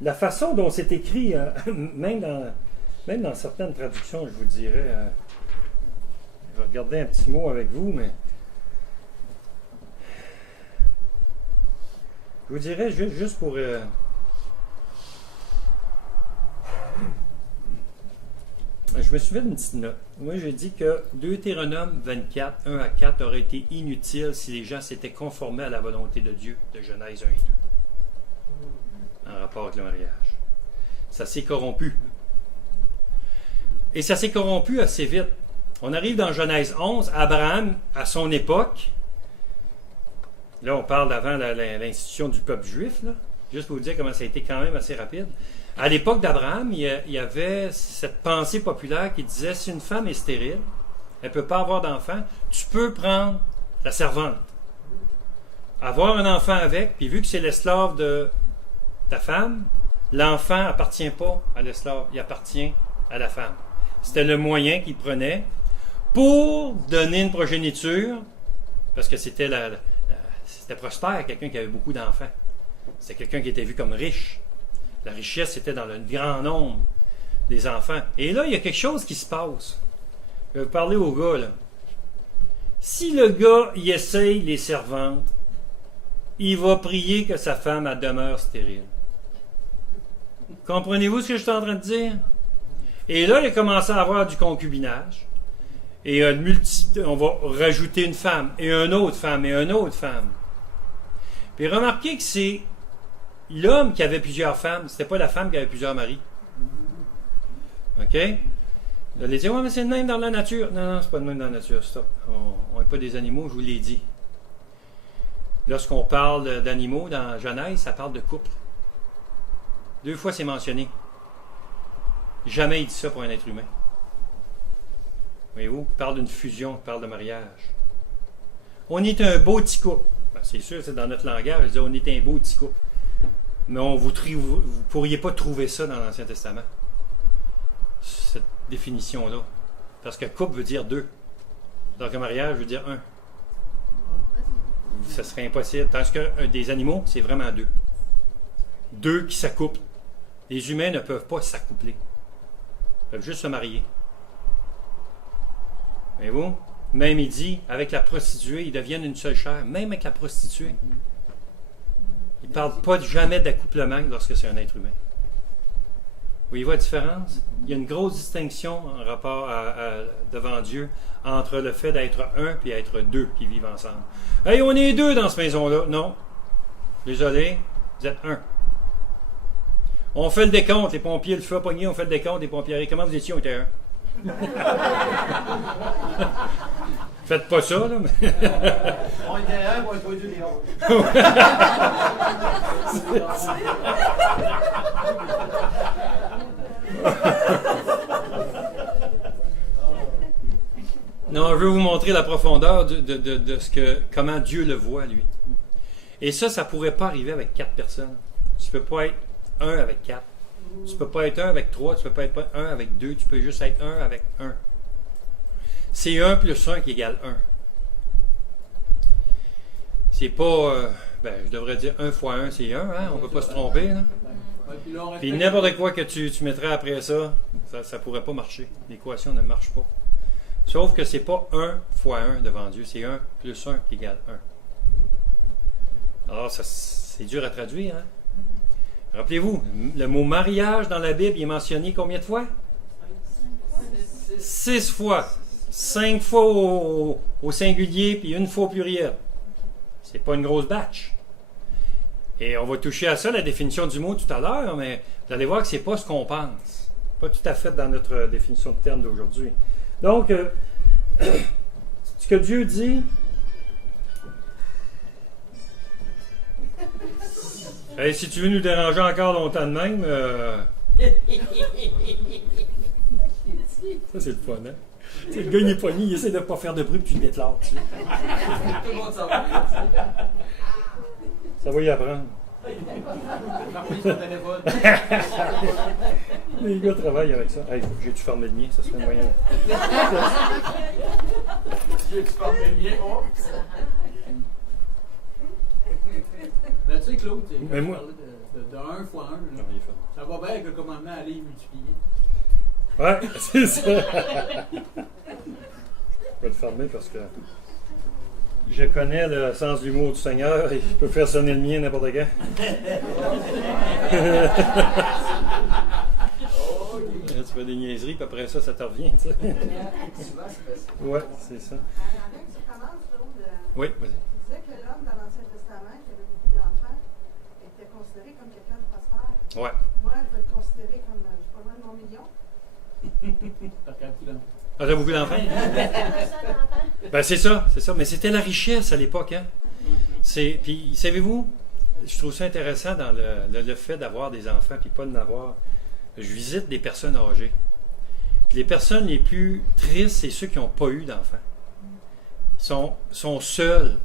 la façon dont c'est écrit, même dans certaines traductions, je vous dirais, je vais regarder un petit mot avec vous, mais je vous dirais juste pour... je me suis fait une petite note. Moi, j'ai dit que Deutéronome 24, 1 à 4 aurait été inutile si les gens s'étaient conformés à la volonté de Dieu de Genèse 1 et 2 en rapport avec le mariage. Ça s'est corrompu. Et ça s'est corrompu assez vite. On arrive dans Genèse 11, Abraham, à son époque, là on parle d'avant l'institution du peuple juif, là, juste pour vous dire comment ça a été quand même assez rapide. À l'époque d'Abraham, il y avait cette pensée populaire qui disait, si une femme est stérile, elle ne peut pas avoir d'enfant, tu peux prendre la servante, avoir un enfant avec, puis vu que c'est l'esclave de ta femme, l'enfant n'appartient pas à l'esclave, il appartient à la femme. C'était le moyen qu'il prenait pour donner une progéniture, parce que c'était prospère, quelqu'un qui avait beaucoup d'enfants. C'était quelqu'un qui était vu comme riche. La richesse était dans le grand nombre des enfants. Et là, il y a quelque chose qui se passe. Je vais vous parler au gars, là. Si le gars, il essaye les servantes, il va prier que sa femme elle demeure stérile. Comprenez-vous ce que je suis en train de dire? Et là, il a commencé à avoir du concubinage. Et on va rajouter une femme, et une autre femme, et une autre femme. Puis remarquez que c'est l'homme qui avait plusieurs femmes, c'était pas la femme qui avait plusieurs maris. OK? Vous allez dire, ouais, mais c'est le même dans la nature. Non, non, c'est pas le même dans la nature. Stop. On n'est pas des animaux, je vous l'ai dit. Lorsqu'on parle d'animaux dans Genèse, ça parle de couple. 2 fois c'est mentionné. Jamais il dit ça pour un être humain. Voyez-vous? Il parle d'une fusion, il parle de mariage. On est un beau petit couple. Ben, c'est sûr, c'est dans notre langage, je dis, on est un beau petit couple. Mais vous ne pourriez pas trouver ça dans l'Ancien Testament. Cette définition-là. Parce que couple veut dire 2. Donc un mariage veut dire 1. Ça serait impossible. Tandis que des animaux, c'est vraiment 2. 2 qui s'accouplent. Les humains ne peuvent pas s'accoupler. Ils peuvent juste se marier. Voyez-vous? Même il dit, avec la prostituée, ils deviennent une seule chair. Même avec la prostituée. Il ne parle pas jamais d'accouplement lorsque c'est un être humain. Voyez-vous la différence? Il y a une grosse distinction en rapport devant Dieu entre le fait d'être un et être 2 qui vivent ensemble. Hey, on est 2 dans cette maison-là. Non. Désolé, vous êtes 1. On fait le décompte, les pompiers, le feu a pogné, on fait le décompte, les pompiers. Comment vous étiez? On était 1. Faites pas ça, là. Mais... On était 1 pour être 2 des autres. Non, je veux vous montrer la profondeur de comment Dieu le voit, lui. Et ça pourrait pas arriver avec 4 personnes. Tu peux pas être 1 avec 4. Tu peux pas être 1 avec 3, tu peux pas être 1 avec 2, tu peux juste être 1 avec 1. C'est 1 plus 1 qui égale 1. c'est pas, je devrais dire 1 fois 1, c'est 1, hein? On ne peut pas se tromper. Là. Ouais, puis là, on Puis respecte- n'importe quoi que tu mettrais après ça, ça ne pourrait pas marcher. L'équation ne marche pas. Sauf que c'est pas 1 fois 1 devant Dieu, c'est 1 plus 1 égale 1. Alors, ça, c'est dur à traduire. Hein? Rappelez-vous, le mot mariage dans la Bible il est mentionné combien de fois? 6 fois. 5 fois au singulier, puis 1 fois au pluriel. C'est pas une grosse batch. Et on va toucher à ça, la définition du mot tout à l'heure, mais vous allez voir que c'est pas ce qu'on pense. Pas tout à fait dans notre définition de terme d'aujourd'hui. Donc, ce que Dieu dit, hey, si tu veux nous déranger encore longtemps de même, ça c'est le fun, hein? Tu sais, le gars il est pogné, il essaie de ne pas faire de bruit, puis tu le déclares. Tu sais. Tout le monde s'en va. Ça va y apprendre. Marquez son téléphone. Les gars travaillent avec ça. Hey, j'ai-tu fermé le mien? Ça serait moyen. J'ai-tu formé le mien? Oh. Ben, tu sais, Claude, tu Mais moi- parlais de 1 fois 1. Non, il est fermé. Ça va bien avec le commandement aller et multiplier. Ouais, c'est ça. Je vais le fermer parce que je connais le sens de l'humour du Seigneur et je peux faire sonner le mien n'importe quand. Tu fais des niaiseries, puis après ça, ça te revient. Tu sais. Ouais, c'est ça. Avant que tu commences, Claude, Oui, vas-y. tu disais que l'homme dans l'Ancien Testament qui avait beaucoup d'enfants était considéré comme quelqu'un de prospère. Ouais. Moi, je vais le considérer comme, je suis pas loin de mon million. Parce qu'il y a beaucoup d'enfants. Ah, t'as beaucoup d'enfants? Ben, c'est ça. Mais c'était la richesse à l'époque, hein? Puis, savez-vous, je trouve ça intéressant dans le fait d'avoir des enfants puis pas de n'avoir. Je visite des personnes âgées. Puis les personnes les plus tristes, c'est ceux qui n'ont pas eu d'enfants. Sont seuls.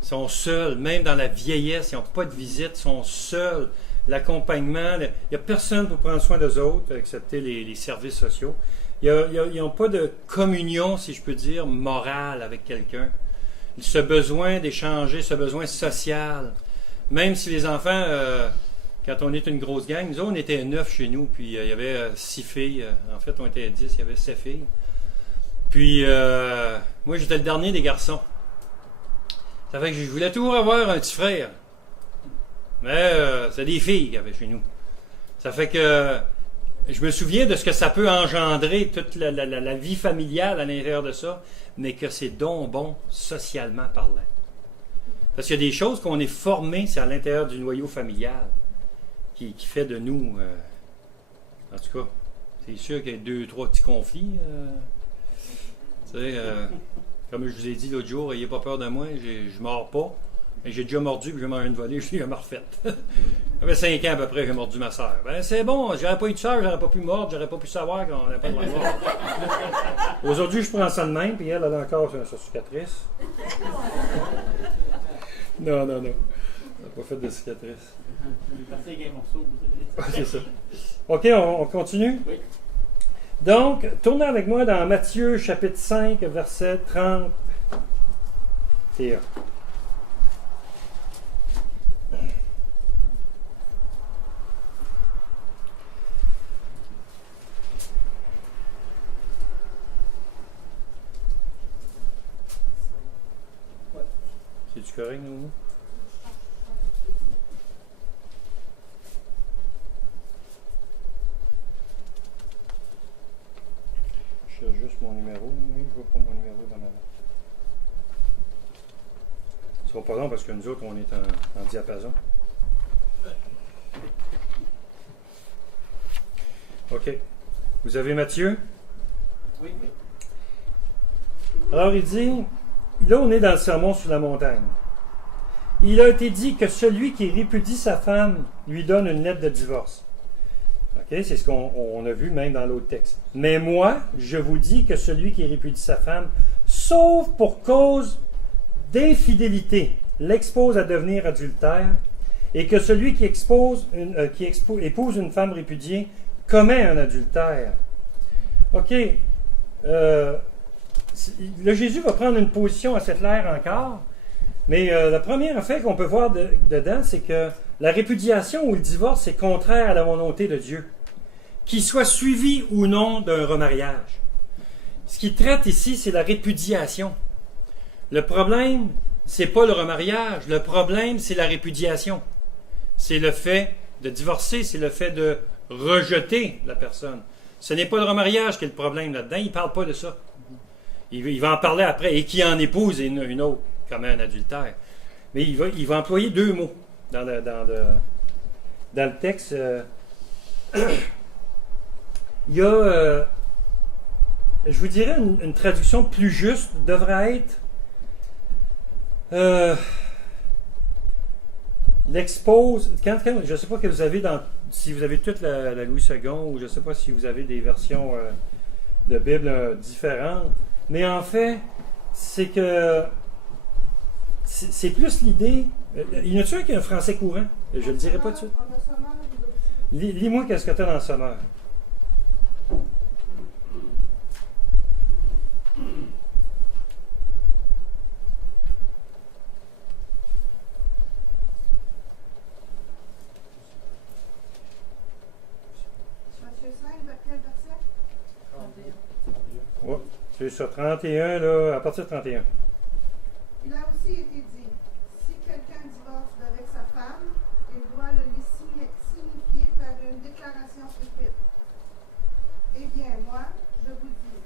Sont seuls. Même dans la vieillesse, ils n'ont pas de visite, sont seuls. L'accompagnement, il n'y a personne pour prendre soin d'eux autres, excepté les services sociaux. Ils n'ont pas de communion, si je peux dire, morale avec quelqu'un. Ce besoin d'échanger, ce besoin social. Même si les enfants, quand on est une grosse gang, nous autres, on était 9 chez nous, puis il y avait 6 filles. En fait, on était 10, il y avait 7 filles. Puis, moi, j'étais le dernier des garçons. Ça fait que je voulais toujours avoir un petit frère. Mais c'est des filles qu'il y avait chez nous. Ça fait que je me souviens de ce que ça peut engendrer, toute la vie familiale à l'intérieur de ça, mais que c'est donc bon socialement parlant. Parce qu'il y a des choses qu'on est formé, c'est à l'intérieur du noyau familial qui fait de nous, en tout cas, c'est sûr qu'il y a 2, 3 petits conflits. Tu sais, comme je vous ai dit l'autre jour, n'ayez pas peur de moi, je ne mords pas. Et j'ai déjà mordu, puis j'ai mangé une volée, je l'ai jamais refaite. J'avais 5 ans à peu près, j'ai mordu ma soeur. Ben c'est bon, j'aurais pas eu de soeur, j'aurais pas pu mordre, j'aurais pas pu savoir qu'on n'avait pas le droit de mordre. Aujourd'hui, je prends ça de même, puis elle a encore sa cicatrice. Non. Elle n'a pas fait de cicatrice. Il est parti avec un morceau. C'est ça. OK, on continue? Oui. Donc, tournez avec moi dans Matthieu chapitre 5, verset 31. C'est-tu correct, nous? Je cherche juste mon numéro. Oui, je vois pas mon numéro dans ma note. Ce sera pas long parce que nous autres, on est en diapason. OK. Vous avez Matthieu? Oui. Alors, il dit, là, on est dans le sermon sur la montagne. Il a été dit que celui qui répudie sa femme lui donne une lettre de divorce. OK? C'est ce qu'on a vu même dans l'autre texte. Mais moi, je vous dis que celui qui répudie sa femme, sauf pour cause d'infidélité, l'expose à devenir adultère, et que celui qui épouse une femme répudiée commet un adultère. OK. Là, Jésus va prendre une position à cette lettre encore, Mais le premier effet qu'on peut voir dedans, c'est que la répudiation ou le divorce, c'est contraire à la volonté de Dieu. Qu'il soit suivi ou non d'un remariage. Ce qu'il traite ici, c'est la répudiation. Le problème, c'est pas le remariage. Le problème, c'est la répudiation. C'est le fait de divorcer, c'est le fait de rejeter la personne. Ce n'est pas le remariage qui est le problème là-dedans. Il ne parle pas de ça. Il va en parler après. Et qui en épouse une autre, comme un adultère. Mais il va employer deux mots dans le texte. Il y a, je vous dirais, une traduction plus juste devrait être l'expose. Je ne sais pas que vous avez si vous avez toute la Louis II, ou je ne sais pas si vous avez des versions de Bible différentes, mais en fait, c'est que c'est plus l'idée. Il y en a-tu un qui a un français courant? Je ne le dirai pas tout de suite. On a Sommeur, nous aussi. Lis-moi qu'est-ce que tu as dans le Sommeur. Matthieu 5, quel verset? Ouais, c'est ça, 31, là, à partir de 31. Il a aussi été dit, si quelqu'un divorce avec sa femme, il doit le lui signifier par une déclaration écrite. Eh bien, moi, je vous dis,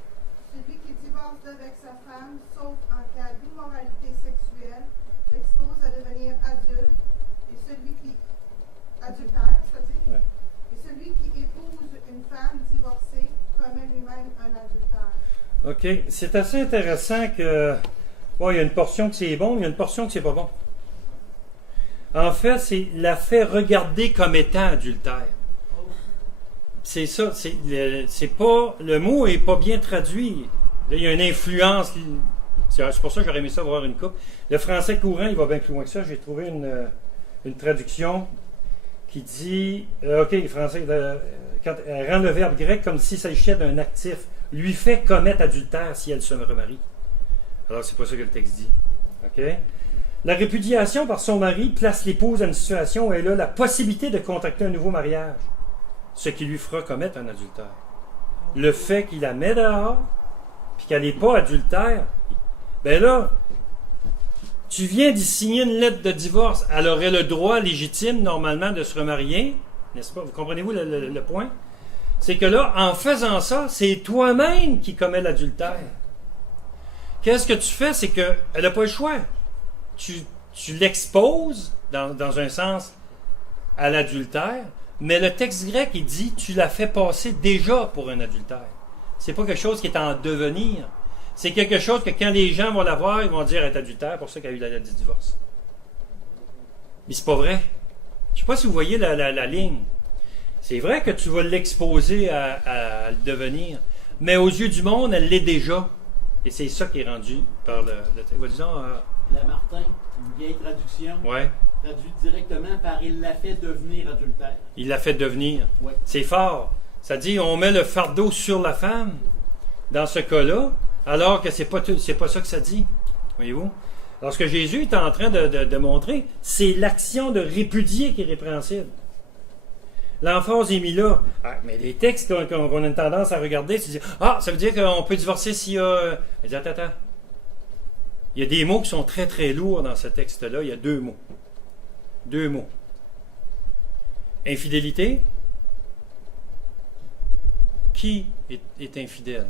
celui qui divorce avec sa femme, sauf en cas d'immoralité sexuelle, l'expose à devenir adulte, et celui qui adultère, c'est-à-dire, Ouais. et celui qui épouse une femme divorcée commet lui-même un adultère. OK. C'est assez intéressant que. Bon, il y a une portion que c'est bon, il y a une portion que c'est pas bon. En fait, c'est la fait regarder comme étant adultère. C'est ça. C'est pas. Le mot est pas bien traduit. Là, il y a une influence. C'est pour ça que j'aurais aimé ça voir une coupe. Le français courant, il va bien plus loin que ça. J'ai trouvé une traduction qui dit. OK, le français. Quand elle rend le verbe grec comme s'il s'agissait d'un actif. Lui fait commettre adultère si elle se remarie. Alors, c'est pas ça que le texte dit. OK? La répudiation par son mari place l'épouse à une situation où elle a la possibilité de contracter un nouveau mariage, ce qui lui fera commettre un adultère. Le fait qu'il la met dehors, puis qu'elle n'est pas adultère, ben là, tu viens d'y signer une lettre de divorce. Elle aurait le droit légitime, normalement, de se remarier, n'est-ce pas? Vous comprenez-vous le point? C'est que là, en faisant ça, c'est toi-même qui commets l'adultère. Qu'est-ce que tu fais? C'est qu'elle n'a pas le choix. Tu l'exposes, dans un sens, à l'adultère, mais le texte grec, il dit tu l'as fait passer déjà pour un adultère. C'est pas quelque chose qui est en devenir. C'est quelque chose que quand les gens vont la voir, ils vont dire elle est adultère, pour ça qu'elle a eu la lettre du divorce. Mais c'est pas vrai. Je sais pas si vous voyez la ligne. C'est vrai que tu vas l'exposer à le devenir, mais aux yeux du monde, elle l'est déjà. Et c'est ça qui est rendu par le texte. Disons, Lamartin, une vieille traduction, ouais. traduit directement par « il l'a fait devenir adultère ». Il l'a fait devenir. Ouais. C'est fort. Ça dit on met le fardeau sur la femme, dans ce cas-là, alors que c'est pas ça que ça dit. Voyez-vous? Alors ce que Jésus est en train de montrer, c'est l'action de répudier qui est répréhensible. L'emphase est mise là. Ah, mais les textes qu'on a une tendance à regarder, c'est dire ah, ça veut dire qu'on peut divorcer s'il y a. Il dit attends. Il y a des mots qui sont très très lourds dans ce texte-là. Il y a deux mots. Deux mots. Infidélité. Qui est infidèle?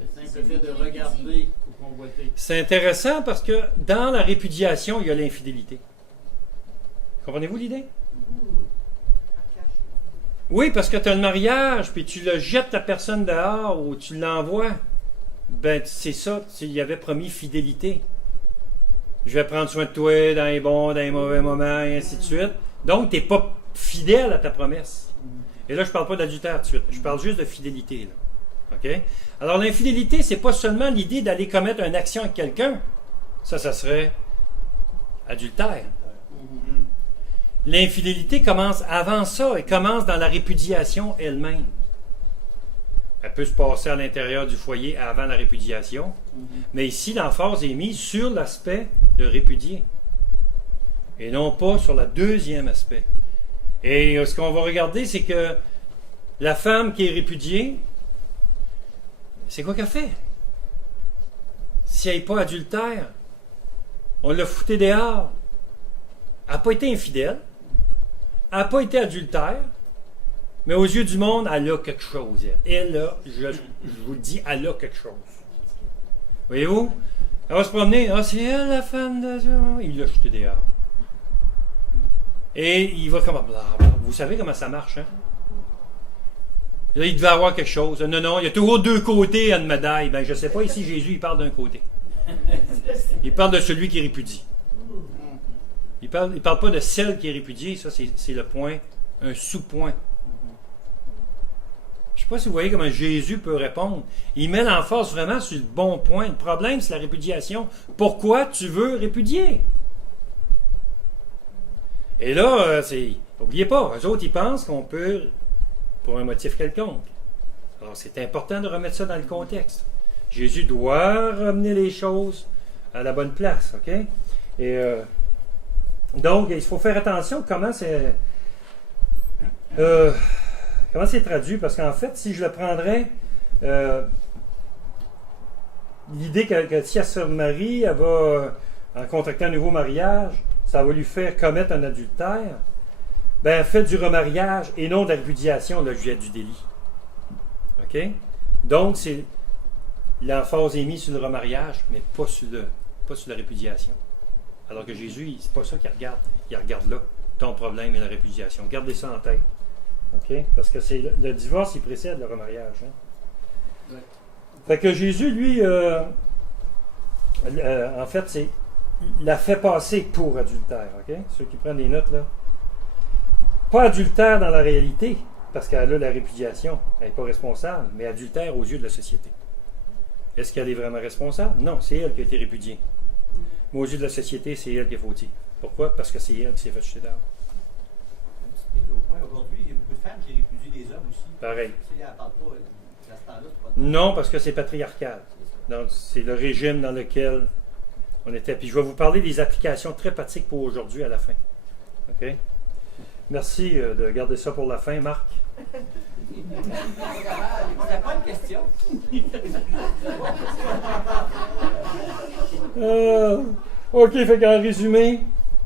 Le simple fait de regarder ou convoiter. C'est intéressant parce que dans la répudiation, il y a l'infidélité. Comprenez-vous l'idée? Oui, parce que tu as un mariage, puis tu le jettes la personne dehors ou tu l'envoies. Ben, c'est ça, il y avait promis fidélité. Je vais prendre soin de toi dans les bons, dans les mauvais moments, et ainsi de suite. Donc, tu n'es pas fidèle à ta promesse. Et là, je ne parle pas d'adultère tout de suite. Je parle juste de fidélité. Là. OK? Alors, l'infidélité, c'est pas seulement l'idée d'aller commettre une action avec quelqu'un. Ça serait adultère. L'infidélité commence avant ça. Elle commence dans la répudiation elle-même. Elle peut se passer à l'intérieur du foyer avant la répudiation. Mais ici, l'emphase est mise sur l'aspect de répudier. Et non pas sur le deuxième aspect. Et ce qu'on va regarder, c'est que la femme qui est répudiée, c'est quoi qu'elle fait? Si elle n'est pas adultère, on l'a foutée dehors. Elle n'a pas été infidèle, elle n'a pas été adultère, mais aux yeux du monde, elle a quelque chose. Elle a, je vous le dis, elle a quelque chose. Voyez-vous? Elle va se promener, ah, c'est elle la femme de Dieu. Il l'a jeté dehors. Et il va comme blablabla. Vous savez comment ça marche, hein? Là, il devait avoir quelque chose. Non, non, il y a toujours deux côtés à une médaille. Ben, je ne sais pas, ici, Jésus, il parle d'un côté. Il parle de celui qui répudie. Il parle pas de celle qui est répudiée. Ça, c'est le point, un sous-point. Je ne sais pas si vous voyez comment Jésus peut répondre. Il met l'emphase vraiment sur le bon point. Le problème, c'est la répudiation. Pourquoi tu veux répudier? Et là, n'oubliez pas, eux autres, ils pensent qu'on peut, pour un motif quelconque. Alors, c'est important de remettre ça dans le contexte. Jésus doit ramener les choses à la bonne place, OK? Et donc, il faut faire attention comment c'est traduit, parce qu'en fait, si je le prendrais, l'idée que si elle se marie, elle va, en contractant un nouveau mariage, ça va lui faire commettre un adultère, ben, elle fait du remariage et non de la répudiation, le juillet du délit. OK? Donc, l'emphase est mise sur le remariage, mais pas sur la répudiation. Alors que Jésus, c'est pas ça qu'il regarde. Il regarde là, ton problème est la répudiation. Gardez ça en tête. OK? Parce que le divorce, il précède le remariage. Hein? Ouais. Fait que Jésus, lui, en fait, il l'a fait passer pour adultère. OK? Ceux qui prennent des notes, là. Pas adultère dans la réalité, parce qu'elle a la répudiation. Elle n'est pas responsable, mais adultère aux yeux de la société. Est-ce qu'elle est vraiment responsable? Non, c'est elle qui a été répudiée. Mais aux yeux de la société, c'est elle qui est fautive. Pourquoi? Parce que c'est elle qui s'est fait jeter dehors. Un petit peu au point. Aujourd'hui, il y a beaucoup de femmes qui répudient les hommes aussi. Pareil. Si elle ne parle pas, à ce temps-là, c'est pas... Non, parce que c'est patriarcal. Donc, c'est le régime dans lequel on était. Puis je vais vous parler des applications très pratiques pour aujourd'hui à la fin. OK? Merci de garder ça pour la fin, Marc. C'est pas une question. OK, fait qu'en résumé,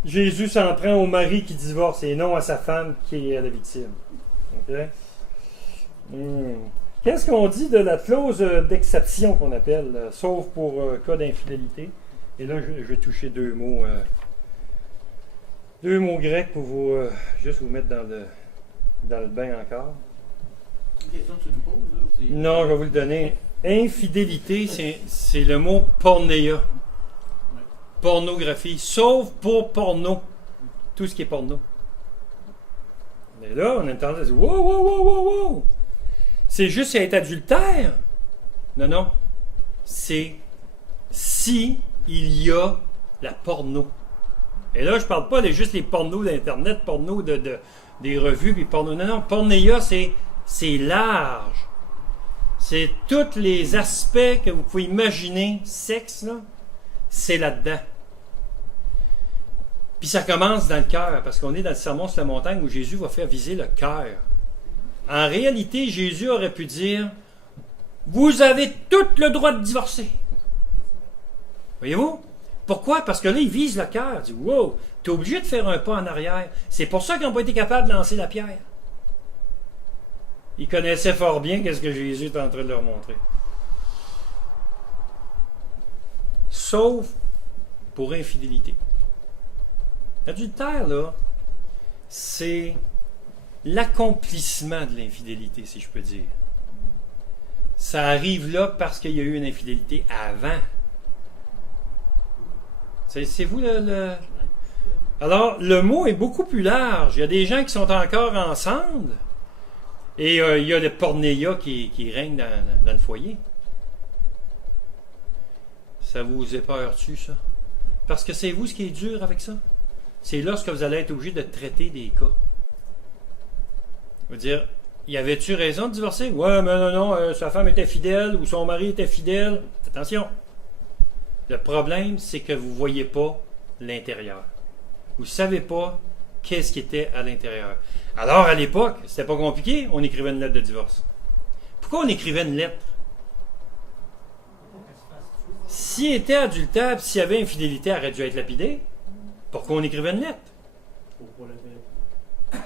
Jésus s'en prend au mari qui divorce et non à sa femme qui est la victime. OK? Qu'est-ce qu'on dit de la clause d'exception qu'on appelle, sauf pour cas d'infidélité? Et là, je vais toucher deux mots grecs pour juste vous mettre dans le bain encore. Une question que tu nous poses, là? Non, je vais vous le donner. Infidélité, c'est le mot pornéia. Pornographie, sauf pour porno. Tout ce qui est porno. Mais là, on a tendance à dire wow, wow, wow, wow, wow. C'est juste être adultère. Non, non. C'est si il y a la porno. Et là, je ne parle pas de juste les pornos d'Internet, pornos des revues, puis porno. Non, non. Pornéia, c'est large. C'est tous les aspects que vous pouvez imaginer, sexe, là, c'est là-dedans. Puis ça commence dans le cœur, parce qu'on est dans le sermon sur la montagne où Jésus va faire viser le cœur. En réalité, Jésus aurait pu dire, vous avez tout le droit de divorcer. Voyez-vous? Pourquoi? Parce que là, il vise le cœur. Il dit, wow, tu es obligé de faire un pas en arrière. C'est pour ça qu'ils n'ont pas été capables de lancer la pierre. Ils connaissaient fort bien qu'est-ce que Jésus était en train de leur montrer. Sauf pour infidélité. L'adultère, là, c'est l'accomplissement de l'infidélité, si je peux dire. Ça arrive là parce qu'il y a eu une infidélité avant. C'est vous le... Alors, le mot est beaucoup plus large. Il y a des gens qui sont encore ensemble et il y a le pornéia qui règne dans le foyer. Ça vous épeure-tu, ça? Parce que c'est vous ce qui est dur avec ça. C'est lorsque vous allez être obligé de traiter des cas. Vous dire, y avait-tu raison de divorcer? Ouais, mais non, sa femme était fidèle ou son mari était fidèle. Attention. Le problème, c'est que vous ne voyez pas l'intérieur. Vous ne savez pas qu'est-ce qui était à l'intérieur. Alors, à l'époque, c'était pas compliqué, on écrivait une lettre de divorce. Pourquoi on écrivait une lettre? S'il était adultère, s'il y avait infidélité, elle aurait dû être lapidée. Pourquoi on écrivait une lettre?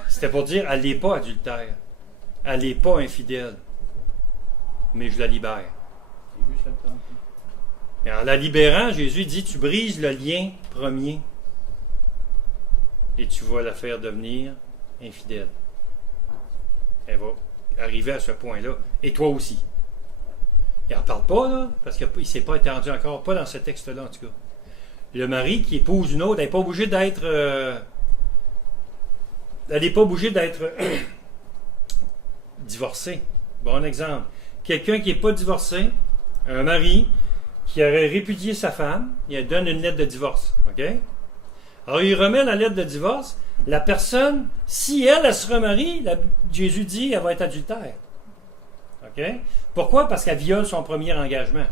C'était pour dire, elle n'est pas adultère. Elle n'est pas infidèle. Mais je la libère. Et en la libérant, Jésus dit, tu brises le lien premier et tu vas la faire devenir infidèle. Elle va arriver à ce point-là. Et toi aussi. Il n'en parle pas, là, parce qu'il ne s'est pas étendu encore, pas dans ce texte-là, en tout cas. Le mari qui épouse une autre, elle n'est pas obligée d'être... elle n'est pas obligée d'être divorcée. Bon exemple. Quelqu'un qui n'est pas divorcé, un mari qui aurait répudié sa femme, il donne une lettre de divorce. OK? Alors, il remet la lettre de divorce. La personne, si elle se remarie, Jésus dit, elle va être adultère. OK? Pourquoi? Parce qu'elle viole son premier engagement.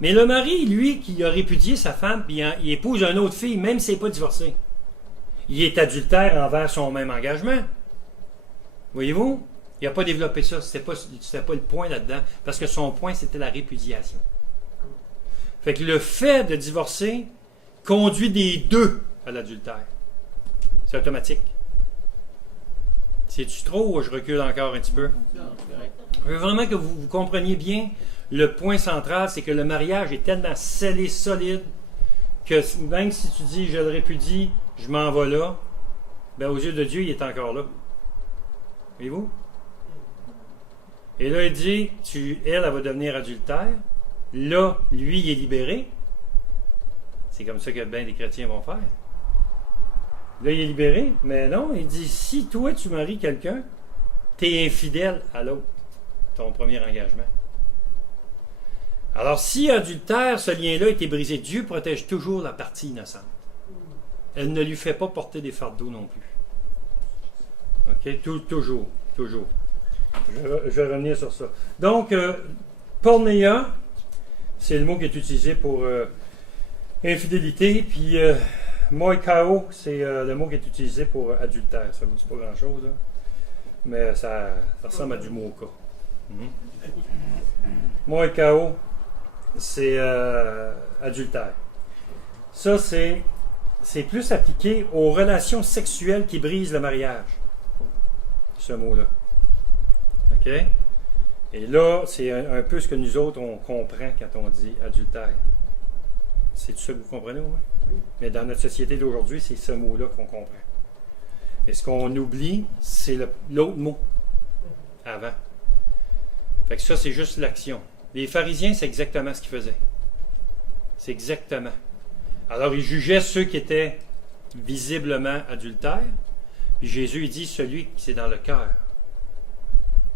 Mais le mari, lui, qui a répudié sa femme, puis il épouse une autre fille, même s'il n'est pas divorcé, il est adultère envers son même engagement. Voyez-vous? Il n'a pas développé ça. Ce n'était pas le point là-dedans. Parce que son point, c'était la répudiation. Fait que le fait de divorcer conduit des deux à l'adultère. C'est automatique. C'est-tu trop ou je recule encore un petit peu? Je veux vraiment que vous compreniez bien le point central, c'est que le mariage est tellement scellé, solide, que même si tu dis je le répudie, je m'en vais là, ben aux yeux de Dieu, il est encore là. Voyez-vous? Et là, il dit, elle va devenir adultère. Là, lui, il est libéré. C'est comme ça que bien des chrétiens vont faire. Là, il est libéré, mais non, il dit, si toi, tu maries quelqu'un, tu es infidèle à l'autre, ton premier engagement. Alors, si adultère, ce lien-là a été brisé, Dieu protège toujours la partie innocente. Elle ne lui fait pas porter des fardeaux non plus. OK? Toujours. Je vais revenir sur ça. Donc, pornéia, c'est le mot qui est utilisé pour infidélité, puis moikao, c'est le mot qui est utilisé pour adultère. Ça ne vous dit pas grand-chose, là. Mais ça ressemble à du moka. Moikao, c'est adultère. Ça, c'est plus appliqué aux relations sexuelles qui brisent le mariage. Ce mot-là. OK? Et là, c'est un peu ce que nous autres, on comprend quand on dit adultère. C'est tout ça que vous comprenez, oui? Oui. Mais dans notre société d'aujourd'hui, c'est ce mot-là qu'on comprend. Et ce qu'on oublie, c'est l'autre mot avant. Fait que ça, c'est juste l'action. Les pharisiens, c'est exactement ce qu'ils faisaient. C'est exactement. Alors, ils jugeaient ceux qui étaient visiblement adultères. Puis Jésus, il dit, celui qui c'est dans le cœur.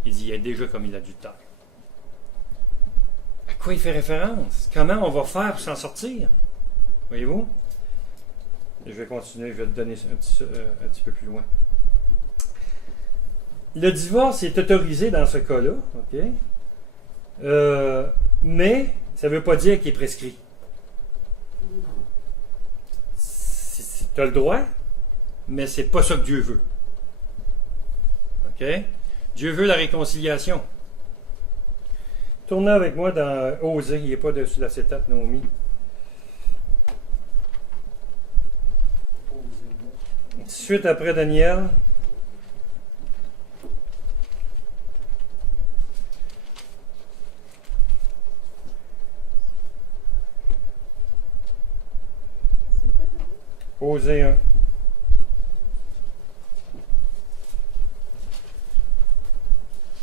Il dit, il est déjà comme il adultère. À quoi il fait référence? Comment on va faire pour s'en sortir? Voyez-vous? Je vais continuer, je vais te donner un petit peu plus loin. Le divorce est autorisé dans ce cas-là, OK? Mais ça ne veut pas dire qu'il est prescrit. Tu as le droit, mais c'est pas ça que Dieu veut. OK? Dieu veut la réconciliation. Tournez avec moi dans Osée, il n'est pas dessus l'acétate, Naomi. Suite après Daniel. Osée 1.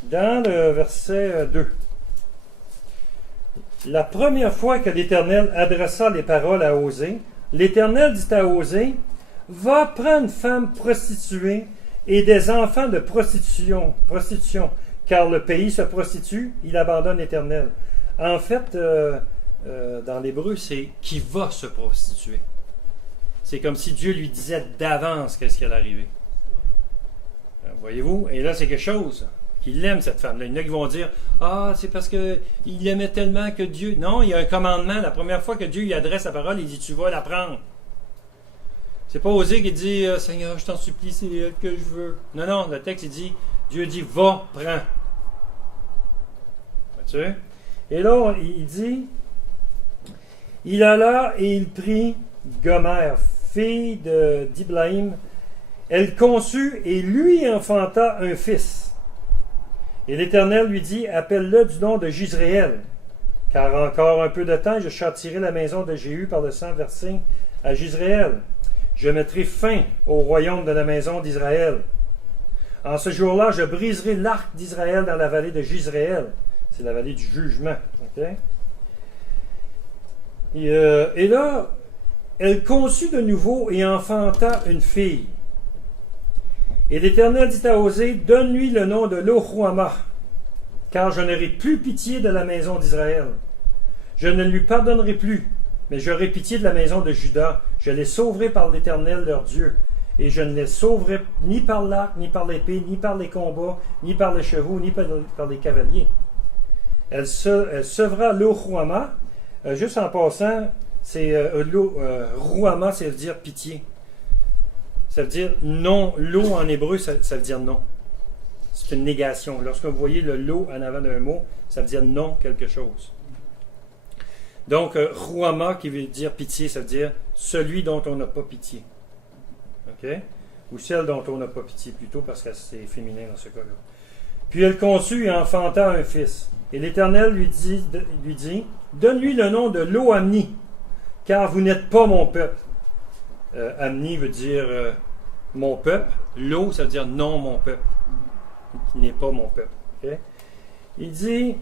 Dans le verset 2. La première fois que l'Éternel adressa les paroles à Osée, l'Éternel dit à Osée, « Va prendre une femme prostituée et des enfants de prostitution, car le pays se prostitue, il abandonne l'Éternel. » En fait, dans l'hébreu, c'est « qui va se prostituer ». C'est comme si Dieu lui disait d'avance qu'est-ce qui allait arriver. Voyez-vous? Et là, c'est quelque chose. qu'il l'aime, cette femme-là. Il y en a qui vont dire, ah, c'est parce qu'il l'aimait tellement que Dieu... Non, il y a un commandement. La première fois que Dieu lui adresse la parole, il dit, tu vas la prendre. C'est pas Osée qui dit, Seigneur, je t'en supplie, c'est elle que je veux. Non, non, le texte, il dit, Dieu dit, va, prends. Vois-tu? Et là, il dit, il alla et il prit Gomère, fille d'Iblaïm. Elle conçut et lui enfanta un fils. Et l'Éternel lui dit, appelle-le du nom de Jizréel, car encore un peu de temps, je châtirai la maison de Jéhu par le sang versé à Jizréel. Je mettrai fin au royaume de la maison d'Israël. En ce jour-là, je briserai l'arc d'Israël dans la vallée de Jizréel. C'est la vallée du jugement. Okay? Et là, elle conçut de nouveau et enfanta une fille. Et l'Éternel dit à Osée, donne-lui le nom de Lo-Ruhamah, car je n'aurai plus pitié de la maison d'Israël. Je ne lui pardonnerai plus, mais j'aurai pitié de la maison de Juda. Je les sauverai par l'Éternel leur Dieu, et je ne les sauverai ni par l'arc, ni par l'épée, ni par les combats, ni par les chevaux, ni par les cavaliers. Elle sauvera Lo-Ruhamah. Juste en passant, c'est Ruhamah, ça veut dire pitié. Ça veut dire non. L'eau en hébreu, ça veut dire non. C'est une négation. Lorsque vous voyez le lot en avant d'un mot, ça veut dire non quelque chose. Donc, Ruhamah, qui veut dire pitié, ça veut dire celui dont on n'a pas pitié. OK? Ou celle dont on n'a pas pitié plutôt, parce que c'est féminin dans ce cas-là. Puis elle conçut et enfanta un fils. Et l'Éternel lui dit, donne-lui le nom de Lo-Amni, car vous n'êtes pas mon peuple. Amni veut dire mon peuple. Lo, ça veut dire non mon peuple. Qui n'est pas mon peuple. Okay? Il dit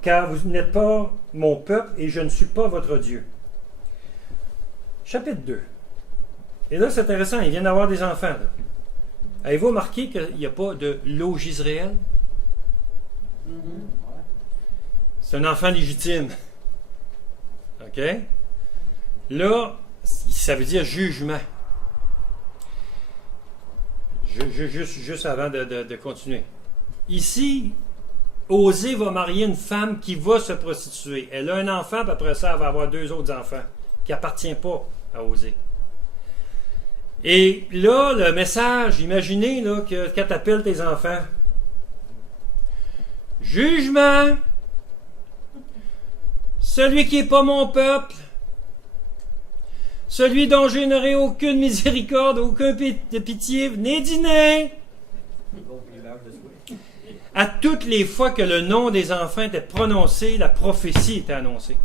car vous n'êtes pas mon peuple et je ne suis pas votre Dieu. Chapitre 2. Et là, c'est intéressant, il vient d'avoir des enfants. Là. Avez-vous remarqué qu'il n'y a pas de Lo-Jizréel? C'est un enfant légitime. OK? Là, ça veut dire jugement. Juste avant de continuer. Ici, Osée va marier une femme qui va se prostituer. Elle a un enfant, puis après ça, elle va avoir 2 autres enfants qui n'appartiennent pas à Osée. Et là, le message, imaginez là, que quand tu appelles tes enfants, jugement, celui qui n'est pas mon peuple, celui dont je n'aurai aucune miséricorde, aucune pitié, venez dîner. À toutes les fois que le nom des enfants était prononcé, la prophétie était annoncée.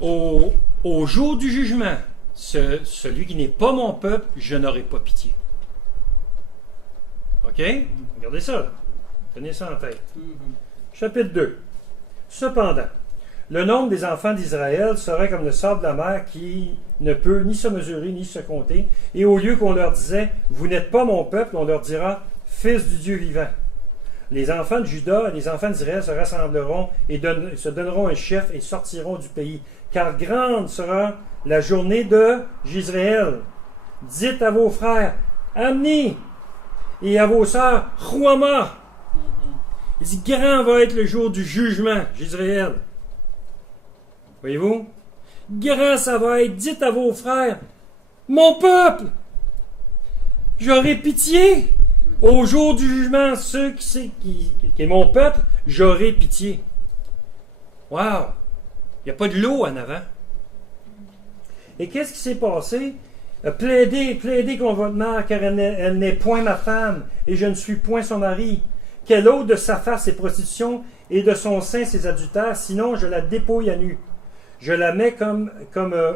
Au jour du jugement, celui qui n'est pas mon peuple, je n'aurai pas pitié. OK? Regardez ça. Là. Tenez ça en tête. Chapitre 2. Cependant, le nombre des enfants d'Israël serait comme le sable de la mer qui ne peut ni se mesurer ni se compter. Et au lieu qu'on leur disait, vous n'êtes pas mon peuple, on leur dira, fils du Dieu vivant. Les enfants de Juda et les enfants d'Israël se rassembleront et se donneront un chef et sortiront du pays. Car grande sera la journée de Jizréel. Dites à vos frères, Amni, et à vos sœurs, Ruhamah. Il dit, grand va être le jour du jugement, Jizréel. Voyez-vous? Grand ça va être, dites à vos frères, mon peuple, j'aurai pitié. Au jour du jugement, ceux qui est mon peuple, j'aurai pitié. Wow! Il n'y a pas de l'eau en avant. Et qu'est-ce qui s'est passé? Plaidez contre votre mère, car elle n'est point ma femme, et je ne suis point son mari. Qu'elle ôte de sa face ses prostitutions, et de son sein ses adultères, sinon je la dépouille à nu. Je la mets comme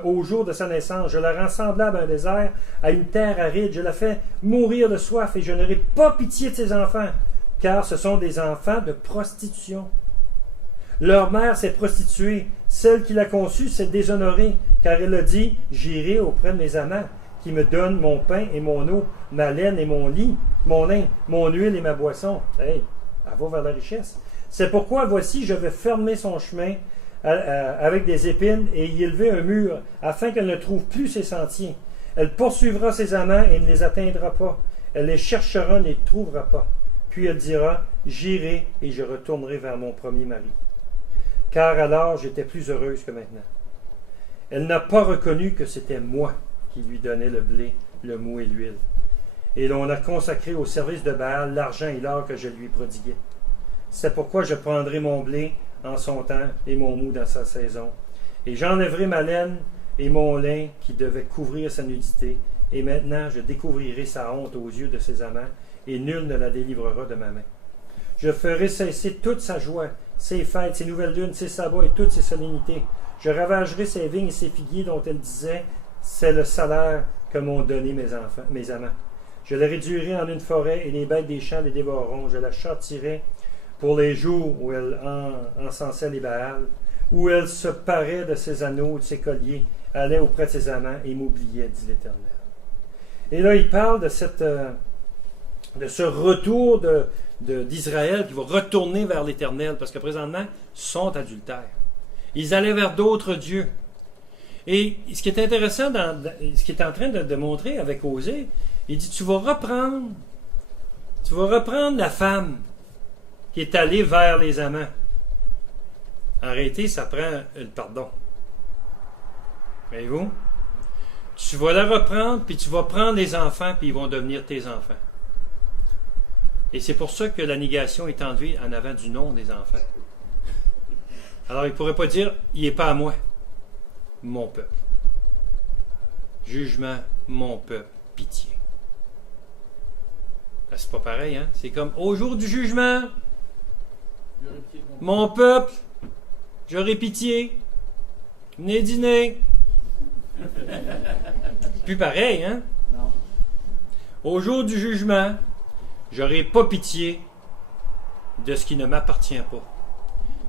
au jour de sa naissance. Je la rends semblable à un désert, à une terre aride. Je la fais mourir de soif, et je n'aurai pas pitié de ses enfants, car ce sont des enfants de prostitution. Leur mère s'est prostituée. Celle qui l'a conçue s'est déshonorée, car elle a dit, j'irai auprès de mes amants, qui me donnent mon pain et mon eau, ma laine et mon lit, mon lin, mon huile et ma boisson. Hey, elle va vers la richesse. C'est pourquoi, voici, je vais fermer son chemin avec des épines et y élever un mur, afin qu'elle ne trouve plus ses sentiers. Elle poursuivra ses amants et ne les atteindra pas. Elle les cherchera, ne les trouvera pas. Puis elle dira, j'irai et je retournerai vers mon premier mari. Car alors j'étais plus heureuse que maintenant. Elle n'a pas reconnu que c'était moi qui lui donnais le blé, le mou et l'huile. Et l'on a consacré au service de Baal l'argent et l'or que je lui prodiguais. C'est pourquoi je prendrai mon blé en son temps et mon mou dans sa saison. Et j'enlèverai ma laine et mon lin qui devait couvrir sa nudité. Et maintenant je découvrirai sa honte aux yeux de ses amants, et nul ne la délivrera de ma main. Je ferai cesser toute sa joie, ses fêtes, ses nouvelles lunes, ses sabbats et toutes ses solennités. Je ravagerai ses vignes et ses figuiers dont elle disait, c'est le salaire que m'ont donné mes amants. Je les réduirai en une forêt et les bêtes des champs les dévoreront. Je la châtirai pour les jours où elle encensait les Baals, où elle se parait de ses anneaux, de ses colliers, allait auprès de ses amants et m'oubliait, dit l'Éternel. Et là, il parle de ce retour d'Israël qui va retourner vers l'Éternel, parce que présentement, ils sont adultères. Ils allaient vers d'autres dieux. Et ce qui est intéressant, ce qu'il est en train de montrer avec Osée, il dit, tu vas reprendre la femme qui est allée vers les amants. En réalité, ça prend le pardon. Voyez-vous? Tu vas la reprendre, puis tu vas prendre les enfants, puis ils vont devenir tes enfants. Et c'est pour ça que la négation est enlevée en avant du nom des enfants. Alors, il ne pourrait pas dire, il n'est pas à moi, mon peuple. Jugement, mon peuple, pitié. Ben, c'est pas pareil, hein? C'est comme, au jour du jugement, mon peuple, j'aurai pitié. Venez dîner. Plus pareil, hein? Non. Au jour du jugement, j'aurai pas pitié de ce qui ne m'appartient pas.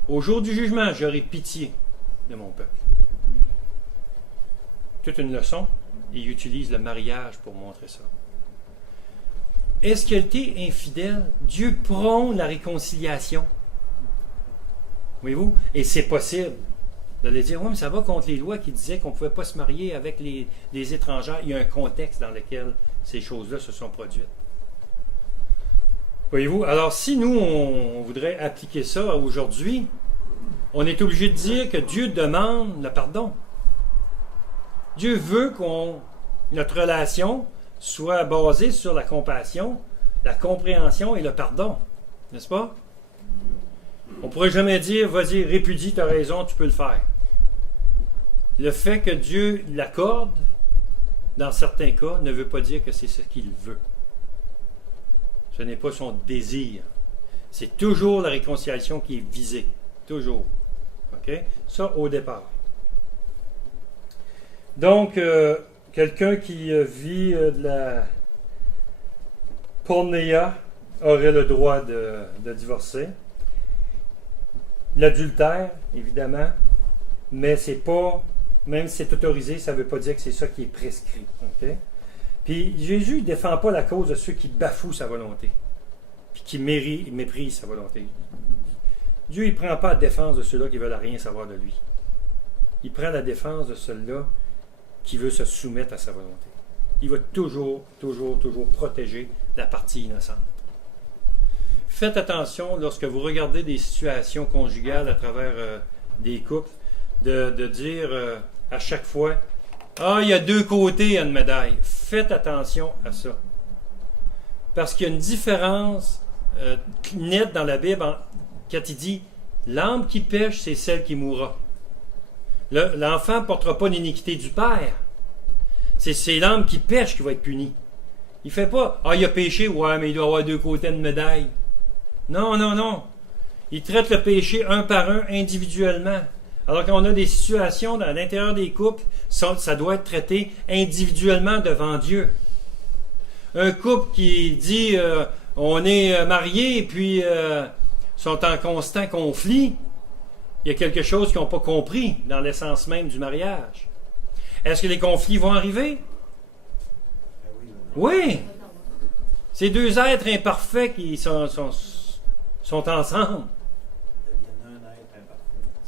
Au jour du jugement, j'aurai pitié de mon peuple. Toute une leçon, et il utilise le mariage pour montrer ça. Est-ce qu'elle était infidèle? Dieu prône la réconciliation. Voyez-vous? Et c'est possible. Vous allez dire, oui, mais ça va contre les lois qui disaient qu'on ne pouvait pas se marier avec les étrangères. Il y a un contexte dans lequel ces choses-là se sont produites. Voyez-vous? Alors, si nous, on voudrait appliquer ça aujourd'hui, on est obligé de dire que Dieu demande le pardon. Dieu veut que notre relation soit basée sur la compassion, la compréhension et le pardon. N'est-ce pas? On ne pourrait jamais dire, vas-y, répudie, tu as raison, tu peux le faire. Le fait que Dieu l'accorde, dans certains cas, ne veut pas dire que c'est ce qu'il veut. Ce n'est pas son désir. C'est toujours la réconciliation qui est visée. Toujours. OK? Ça, au départ. Donc, quelqu'un qui vit de la pornéia aurait le droit de divorcer. L'adultère, évidemment, mais c'est pas, même si c'est autorisé, ça ne veut pas dire que c'est ça qui est prescrit. Okay? Puis Jésus ne défend pas la cause de ceux qui bafouent sa volonté, puis qui méprisent sa volonté. Dieu, il ne prend pas la défense de ceux-là qui ne veulent rien savoir de lui. Il prend la défense de ceux-là qui veut se soumettre à sa volonté. Il va toujours protéger la partie innocente. Faites attention lorsque vous regardez des situations conjugales à travers des couples, de dire à chaque fois, il y a deux côtés à une médaille. Faites attention à ça. Parce qu'il y a une différence nette dans la Bible quand il dit, l'âme qui pêche, c'est celle qui mourra. L'enfant ne portera pas l'iniquité du père. C'est l'âme qui pêche qui va être punie. Il ne fait pas, il a péché, ouais, mais il doit avoir deux côtés de médaille. Non. Il traite le péché un par un, individuellement. Alors qu'on a des situations dans l'intérieur des couples, ça doit être traité individuellement devant Dieu. Un couple qui dit, on est mariés et puis sont en constant conflit, il y a quelque chose qu'ils n'ont pas compris dans l'essence même du mariage. Est-ce que les conflits vont arriver? Oui! Ces deux êtres imparfaits qui sont ensemble.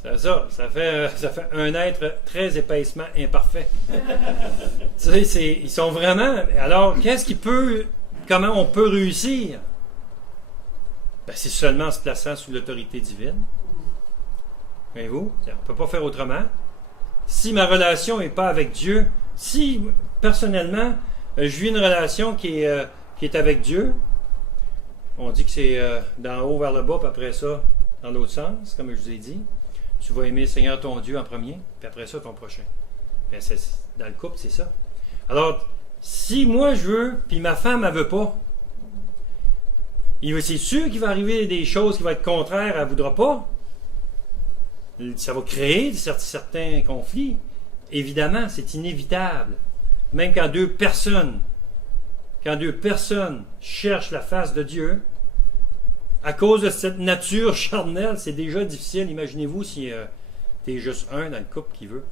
C'est ça. Ça fait un être très épaissement imparfait. Ils sont vraiment... Alors, qu'est-ce qui peut comment on peut réussir? Ben, c'est seulement en se plaçant sous l'autorité divine. Voyez-vous? On ne peut pas faire autrement. Si ma relation n'est pas avec Dieu, si personnellement, je vis une relation qui est avec Dieu, on dit que c'est d'en haut vers le bas, puis après ça, dans l'autre sens, comme je vous ai dit. Tu vas aimer le Seigneur ton Dieu en premier, puis après ça, ton prochain. Bien, dans le couple, c'est ça. Alors, si moi je veux, puis ma femme ne veut pas, c'est sûr qu'il va arriver des choses qui vont être contraires, elle ne voudra pas. Ça va créer certains conflits. Évidemment, c'est inévitable. Même quand deux personnes cherchent la face de Dieu, à cause de cette nature charnelle, c'est déjà difficile. Imaginez-vous si tu es juste un dans le couple qui veut.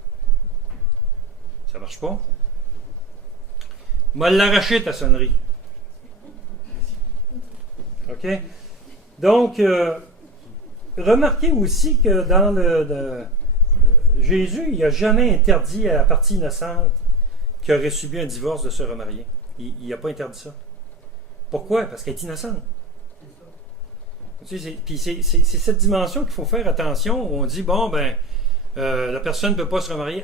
Ça ne marche pas. M'a l'arraché ta sonnerie. OK? Donc, remarquez aussi que dans Jésus, il n'a jamais interdit à la partie innocente qui aurait subi un divorce de se remarier. Il n'a pas interdit ça. Pourquoi? Parce qu'elle est innocente. Puis c'est cette dimension qu'il faut faire attention, où on dit, bon, ben, la personne ne peut pas se remarier.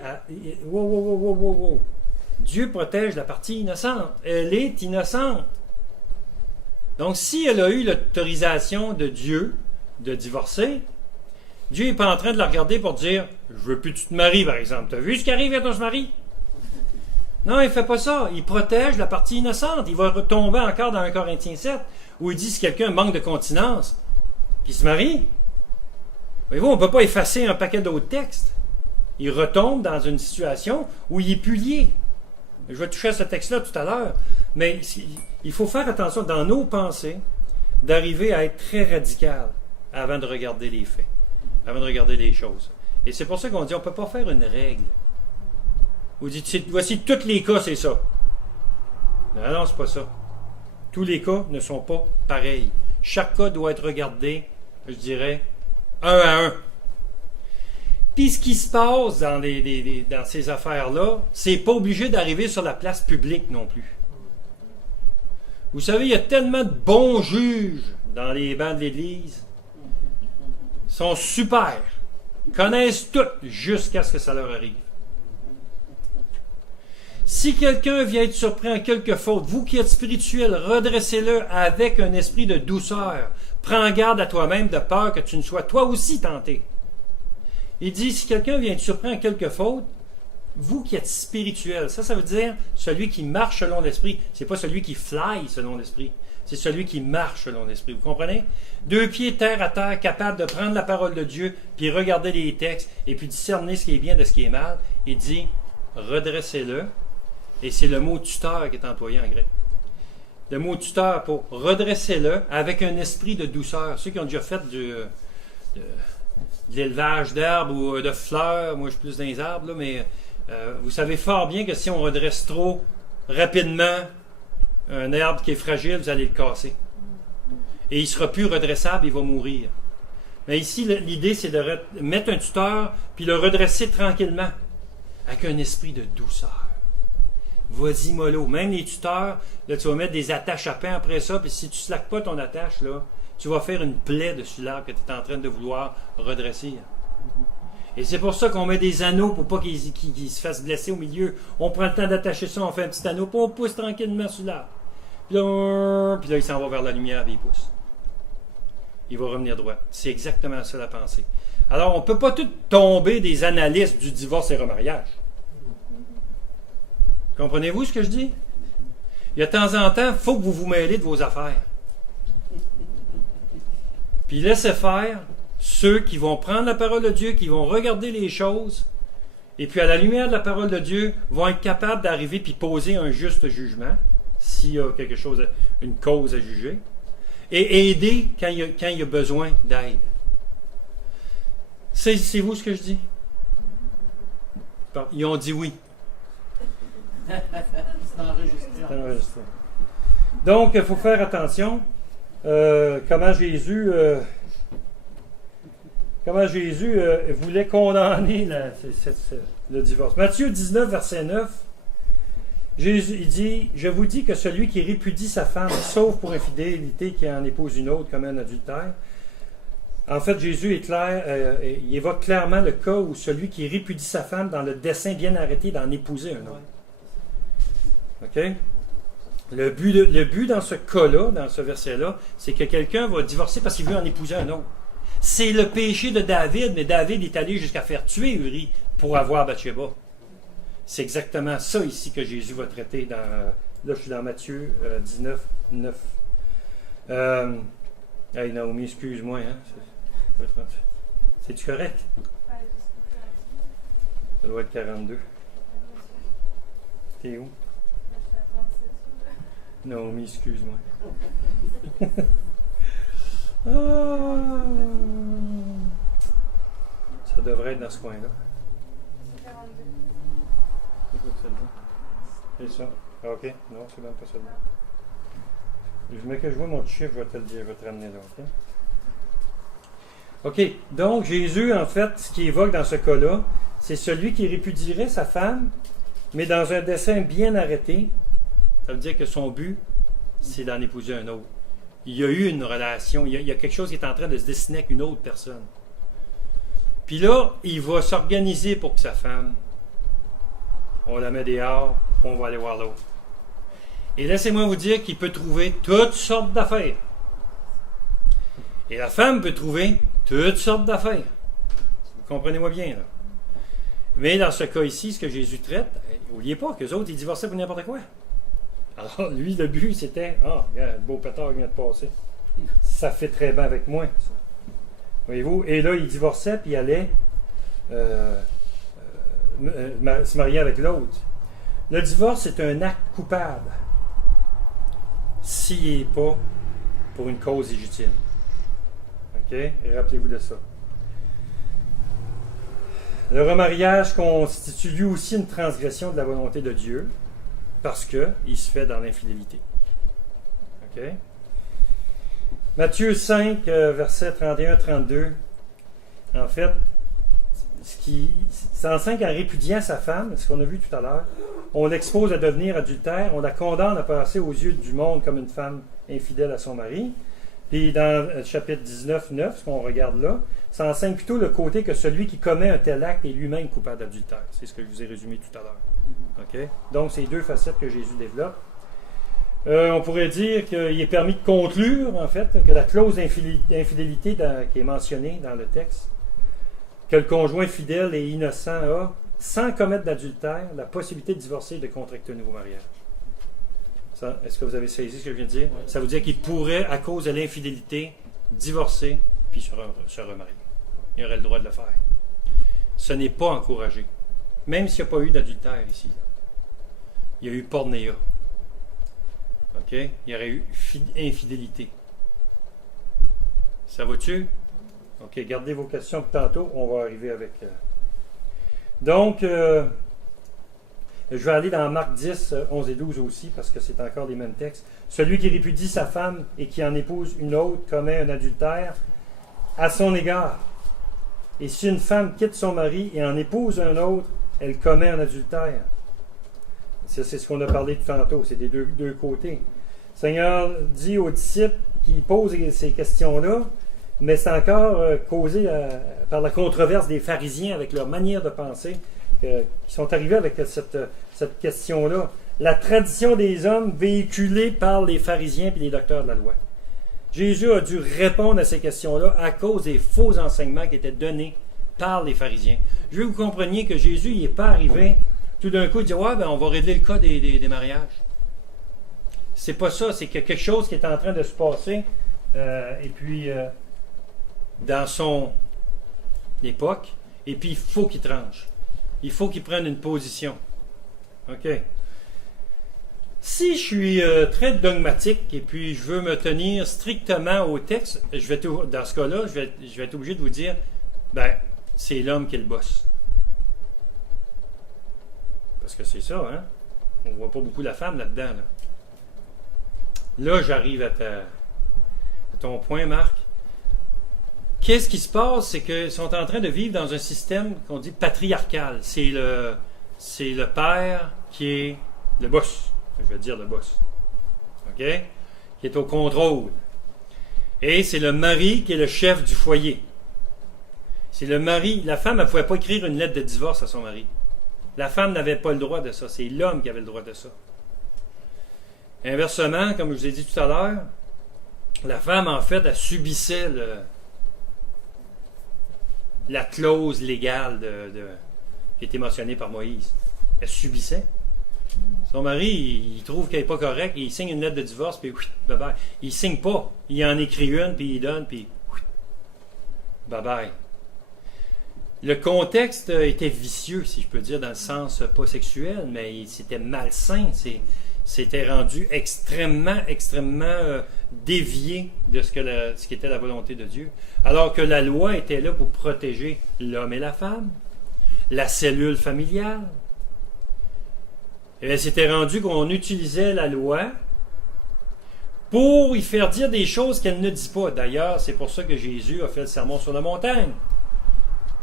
Wow. Dieu protège la partie innocente. Elle est innocente. Donc, si elle a eu l'autorisation de Dieu de divorcer, Dieu n'est pas en train de la regarder pour dire « Je veux plus que tu te maries, par exemple. Tu as vu ce qui arrive quand on se marie? » Non, il ne fait pas ça. Il protège la partie innocente. Il va retomber encore dans 1 Corinthiens 7, où il dit si quelqu'un manque de continence, puis il se marie. Voyez-vous, on ne peut pas effacer un paquet d'autres textes. Il retombe dans une situation où il est plus lié. Je vais toucher à ce texte-là tout à l'heure. Mais il faut faire attention dans nos pensées d'arriver à être très radical avant de regarder les faits, avant de regarder les choses. Et c'est pour ça qu'on dit on ne peut pas faire une règle. Vous dites, voici tous les cas, c'est ça. Non, c'est pas ça. Tous les cas ne sont pas pareils. Chaque cas doit être regardé, je dirais, un à un. Puis ce qui se passe dans ces affaires-là, c'est pas obligé d'arriver sur la place publique non plus. Vous savez, il y a tellement de bons juges dans les bancs de l'Église. Ils sont super. Ils connaissent tout jusqu'à ce que ça leur arrive. Si quelqu'un vient être surpris en quelque faute, vous qui êtes spirituel, redressez-le avec un esprit de douceur. Prends garde à toi-même de peur que tu ne sois toi aussi tenté. Il dit, si quelqu'un vient être surpris en quelque faute, vous qui êtes spirituel, ça veut dire celui qui marche selon l'esprit. C'est pas celui qui fly selon l'esprit. C'est celui qui marche selon l'esprit. Vous comprenez? 2 pieds terre à terre, capable de prendre la parole de Dieu, puis regarder les textes, et puis discerner ce qui est bien de ce qui est mal. Il dit, redressez-le. Et c'est le mot tuteur qui est employé en grec. Le mot tuteur pour redresser-le avec un esprit de douceur. Ceux qui ont déjà fait de l'élevage d'herbes ou de fleurs, moi je suis plus dans les arbres, là, mais vous savez fort bien que si on redresse trop rapidement un arbre qui est fragile, vous allez le casser. Et il ne sera plus redressable, il va mourir. Mais ici, l'idée, c'est de mettre un tuteur puis le redresser tranquillement avec un esprit de douceur. Vas-y mollo. Même les tuteurs, là, tu vas mettre des attaches à pain après ça, puis si tu ne slackes pas ton attache, là, tu vas faire une plaie dessus l'arbre que tu es en train de vouloir redresser. Et c'est pour ça qu'on met des anneaux pour pas qu'il se fasse blesser au milieu. On prend le temps d'attacher ça, on fait un petit anneau, puis on pousse tranquillement sur l'arbre. Puis là, il s'en va vers la lumière, puis il pousse. Il va revenir droit. C'est exactement ça la pensée. Alors, on ne peut pas tout tomber des analystes du divorce et remariage. Comprenez-vous ce que je dis? Il y a de temps en temps, il faut que vous vous mêlez de vos affaires. Puis laissez faire ceux qui vont prendre la parole de Dieu, qui vont regarder les choses, et puis à la lumière de la parole de Dieu, vont être capables d'arriver puis poser un juste jugement, s'il y a quelque chose, une cause à juger, et aider quand il y a besoin d'aide. Saisissez-vous ce que je dis? Ils ont dit oui. C'est enregistré. Donc, il faut faire attention. Comment Jésus voulait condamner le divorce. Matthieu 19, verset 9. Jésus, il dit, je vous dis que celui qui répudie sa femme, sauf pour infidélité, qui en épouse une autre comme un adultère. En fait, Jésus est clair, il évoque clairement le cas où celui qui répudie sa femme dans le dessein bien arrêté d'en épouser un autre. OK? Le but dans ce cas-là, dans ce verset-là, c'est que quelqu'un va divorcer parce qu'il veut en épouser un autre. C'est le péché de David, mais David est allé jusqu'à faire tuer Uri pour avoir Bathsheba. C'est exactement ça ici que Jésus va traiter dans... Là, je suis dans Matthieu 19, 9. Hey, Naomi, excuse-moi. Hein? C'est-tu correct? Ça doit être 42. T'es où? Naomi, excuse-moi. Ah, ça devrait être dans ce coin-là. C'est quoi que ça dit? C'est ça. Ah, ok. Non, c'est même pas ça. Mais que je vois mon petit chiffre, je vais te le dire, je vais te ramener là. Ok. OK. Donc, Jésus, en fait, ce qu'il évoque dans ce cas-là, c'est celui qui répudierait sa femme, mais dans un dessein bien arrêté. Ça veut dire que son but, c'est d'en épouser un autre. Il y a eu une relation, il y a quelque chose qui est en train de se dessiner avec une autre personne. Puis là, il va s'organiser pour que sa femme, on la met dehors, on va aller voir l'autre. Et laissez-moi vous dire qu'il peut trouver toutes sortes d'affaires. Et la femme peut trouver toutes sortes d'affaires. Vous comprenez-moi bien, là. Mais dans ce cas ici, ce que Jésus traite, n'oubliez pas qu'eux autres, ils divorçaient pour n'importe quoi. Alors, lui, le but, c'était, regarde, le beau pétard vient de passer. Ça fait très bien avec moi, ça. Voyez-vous? Et là, il divorçait, puis il allait se marier avec l'autre. Le divorce est un acte coupable s'il n'est pas pour une cause légitime. OK? Et rappelez-vous de ça. Le remariage constitue lui aussi une transgression de la volonté de Dieu parce qu'il se fait dans l'infidélité. OK? Matthieu 5, versets 31-32. En fait, ça enseigne qu'en répudiant sa femme, ce qu'on a vu tout à l'heure, on l'expose à devenir adultère, on la condamne à passer aux yeux du monde comme une femme infidèle à son mari. Puis dans le chapitre 19, 9, ce qu'on regarde là, ça enseigne plutôt le côté que celui qui commet un tel acte est lui-même coupable d'adultère. C'est ce que je vous ai résumé tout à l'heure. Okay? Donc, c'est deux facettes que Jésus développe. On pourrait dire qu'il est permis de conclure, en fait, que la clause d'infidélité qui est mentionnée dans le texte, que le conjoint fidèle et innocent a, sans commettre d'adultère, la possibilité de divorcer et de contracter un nouveau mariage. Est-ce que vous avez saisi ce que je viens de dire? Ça veut dire qu'il pourrait, à cause de l'infidélité, divorcer puis se remarier. Il aurait le droit de le faire. Ce n'est pas encouragé. Même s'il n'y a pas eu d'adultère ici. Il y a eu pornéia. OK? Il y aurait eu infidélité. Ça va-tu? OK, gardez vos questions pour tantôt. On va arriver avec... Donc, je vais aller dans Marc 10, 11 et 12 aussi, parce que c'est encore les mêmes textes. Celui qui répudie sa femme et qui en épouse une autre commet un adultère à son égard. Et si une femme quitte son mari et en épouse un autre, elle commet un adultère. C'est ce qu'on a parlé tout tantôt, c'est des deux côtés. Le Seigneur dit aux disciples qui posent ces questions-là, mais c'est encore causé par la controverse des pharisiens avec leur manière de penser, qui sont arrivés avec cette question-là. La tradition des hommes véhiculée par les pharisiens et les docteurs de la loi. Jésus a dû répondre à ces questions-là à cause des faux enseignements qui étaient donnés par les pharisiens. Je veux que vous compreniez que Jésus n'est pas arrivé tout d'un coup, il dit, on va régler le cas des mariages. C'est pas ça, c'est qu'il y a quelque chose qui est en train de se passer, et puis dans son époque, et puis il faut qu'il tranche. Il faut qu'il prenne une position. OK. Si je suis très dogmatique et puis je veux me tenir strictement au texte, dans ce cas-là, je vais être obligé de vous dire, c'est l'homme qui est le boss. Parce que c'est ça, hein? On ne voit pas beaucoup la femme là-dedans. Là, j'arrive à ton point, Marc. Qu'est-ce qui se passe? C'est qu'ils sont en train de vivre dans un système qu'on dit patriarcal. C'est le père qui est Le boss. Je vais dire le boss. OK? Qui est au contrôle. Et c'est le mari qui est le chef du foyer. C'est le mari. La femme, elle ne pouvait pas écrire une lettre de divorce à son mari. La femme n'avait pas le droit de ça. C'est l'homme qui avait le droit de ça. Inversement, comme je vous ai dit tout à l'heure, la femme, en fait, elle subissait la clause légale qui était mentionnée par Moïse. Elle subissait. Son mari, il trouve qu'elle n'est pas correcte, il signe une lettre de divorce, puis bye-bye. Il ne signe pas. Il en écrit une, puis il donne, puis bye-bye. Le contexte était vicieux, si je peux dire, dans le sens pas sexuel, mais c'était malsain. C'était rendu extrêmement dévié de ce qu'était la volonté de Dieu. Alors que la loi était là pour protéger l'homme et la femme, la cellule familiale. Et bien, c'était rendu qu'on utilisait la loi pour y faire dire des choses qu'elle ne dit pas. D'ailleurs, c'est pour ça que Jésus a fait le sermon sur la montagne.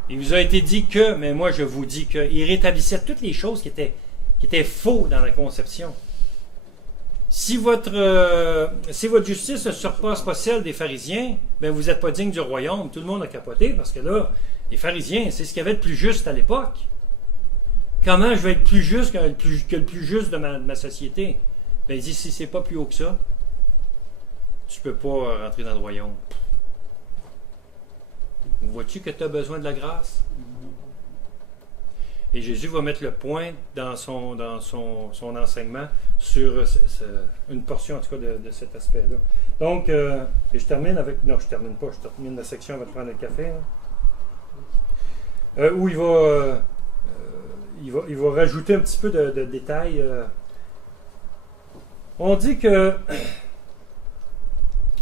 Il vous a été dit que, mais moi je vous dis que, il rétablissait toutes les choses qui étaient faux dans la conception. Si votre justice ne surpasse pas celle des pharisiens, ben vous n'êtes pas digne du royaume. Tout le monde a capoté parce que là, les pharisiens, c'est ce qu'il y avait de plus juste à l'époque. Comment je vais être plus juste que le plus juste de ma société? Ben, il dit, si c'est pas plus haut que ça, tu ne peux pas rentrer dans le royaume. Vois-tu que tu as besoin de la grâce? Et Jésus va mettre le point dans son enseignement sur une portion, en tout cas, de cet aspect-là. Donc, et je termine avec... Non, je termine pas. Je termine la section avant de prendre le café. Où il va rajouter un petit peu de détails. On dit que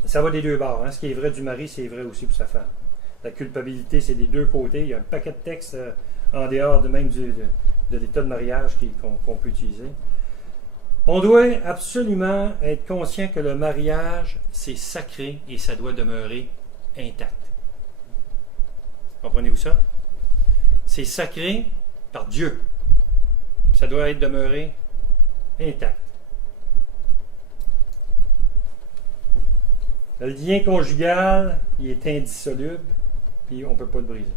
ça va des deux bords. Hein. Ce qui est vrai du mari, c'est vrai aussi pour sa femme. La culpabilité, c'est des deux côtés. Il y a un paquet de textes en dehors de même de l'état de mariage qu'on peut utiliser. On doit absolument être conscient que le mariage, c'est sacré et ça doit demeurer intact. Comprenez-vous ça? C'est sacré par Dieu. Ça doit être demeuré intact. Le lien conjugal, il est indissoluble, puis on ne peut pas le briser.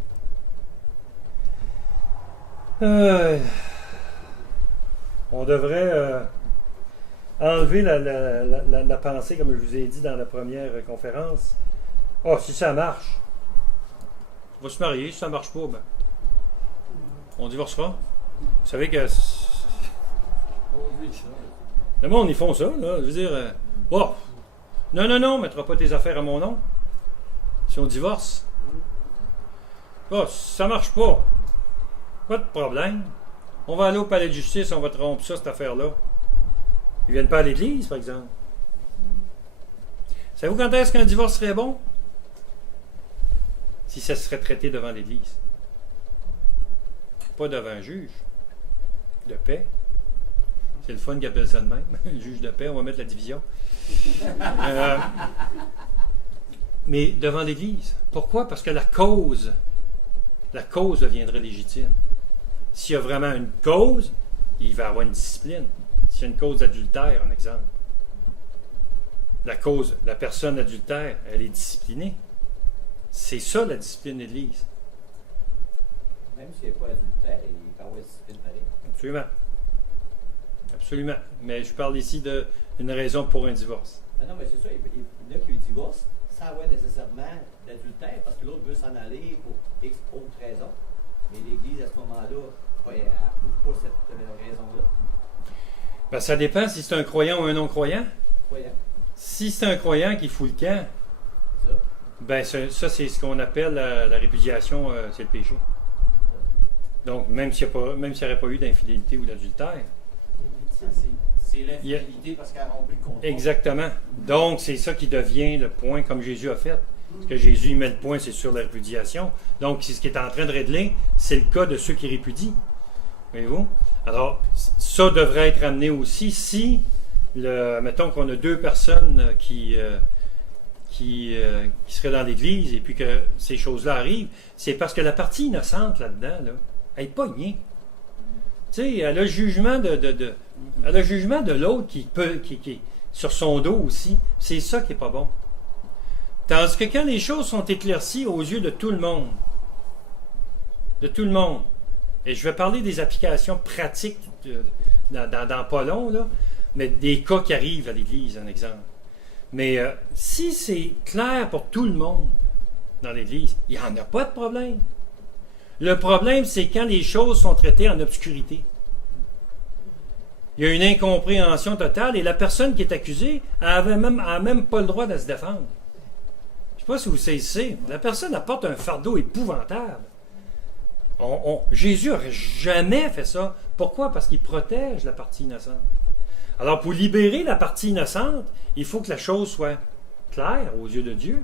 On devrait enlever la pensée, comme je vous ai dit dans la première conférence. Ah, si ça marche, on va se marier. Si ça ne marche pas, ben, on divorcera. Vous savez que le monde, ils font ça, là. Je veux dire, oh, non, ne mettras pas tes affaires à mon nom. Si on divorce. Oh, si ça marche pas, pas de problème. On va aller au palais de justice, on va te rompre ça, cette affaire-là. Ils viennent pas à l'église, par exemple. Savez-vous quand est-ce qu'un divorce serait bon? Si ça serait traité devant l'église. Pas devant un juge de paix. C'est le fun qu'ils appellent ça de même. Le juge de paix, on va mettre la division. Mais devant l'Église. Pourquoi? Parce que la cause deviendrait légitime. S'il y a vraiment une cause, il va y avoir une discipline. S'il y a une cause d'adultère, un exemple. La personne adultère, elle est disciplinée. C'est ça la discipline de l'Église. Même s'il n'est pas adultère, il peut avoir une discipline pareille. Absolument. Absolument. Mais je parle ici d'une raison pour un divorce. Ah non, mais c'est ça. Il y en a qui divorcent sans avoir nécessairement d'adultère parce que l'autre veut s'en aller pour X autre raison. Mais l'Église, à ce moment-là, elle n'approuve pas cette raison-là. Ben, ça dépend si c'est un croyant ou un non-croyant. Croyant. Si c'est un croyant qui fout le camp, Ça. ben ça c'est ce qu'on appelle la répudiation, c'est le péché. Donc, même s'il n'y aurait pas eu d'infidélité ou d'adultère. C'est l'infidélité parce qu'elle a rompu le contrat. Exactement. Donc, c'est ça qui devient le point comme Jésus a fait. Parce que Jésus il met le point, c'est sur la répudiation. Donc, ce qui est en train de régler, c'est le cas de ceux qui répudient. Voyez-vous? Alors, ça devrait être amené aussi si, mettons qu'on a deux personnes qui seraient dans l'Église et puis que ces choses-là arrivent, c'est parce que la partie innocente là-dedans, là, elle est pognée. Tu sais, elle a le jugement le jugement de l'autre qui est sur son dos aussi, c'est ça qui n'est pas bon. Tandis que quand les choses sont éclaircies aux yeux de tout le monde, et je vais parler des applications pratiques dans pas long, là, mais des cas qui arrivent à l'Église, un exemple. Mais si c'est clair pour tout le monde dans l'Église, il n'y en a pas de problème. Le problème, c'est quand les choses sont traitées en obscurité. Il y a une incompréhension totale et la personne qui est accusée n'a même pas le droit de se défendre. Je ne sais pas si vous saisissez. La personne apporte un fardeau épouvantable. Jésus n'aurait jamais fait ça. Pourquoi? Parce qu'il protège la partie innocente. Alors, pour libérer la partie innocente, il faut que la chose soit claire aux yeux de Dieu,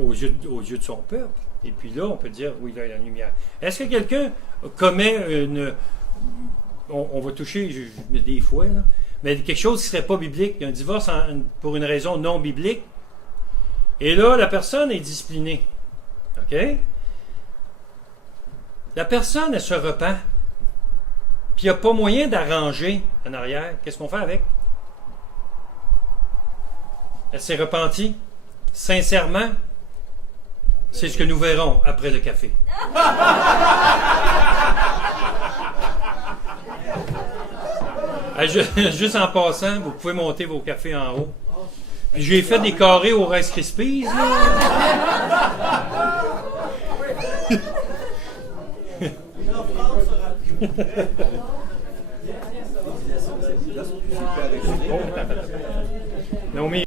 aux yeux de son peuple. Et puis là, on peut dire, oui, là, il y a la lumière. Est-ce que quelqu'un commet une... On va toucher des fois, là, mais quelque chose qui ne serait pas biblique, un divorce pour une raison non biblique, et là, la personne est disciplinée. OK? La personne, elle se repent, puis il n'y a pas moyen d'arranger en arrière. Qu'est-ce qu'on fait avec? Elle s'est repentie, sincèrement. C'est ce que nous verrons après le café. Juste en passant, vous pouvez monter vos cafés en haut. Puis j'ai fait des carrés au Rice Krispies. Naomi.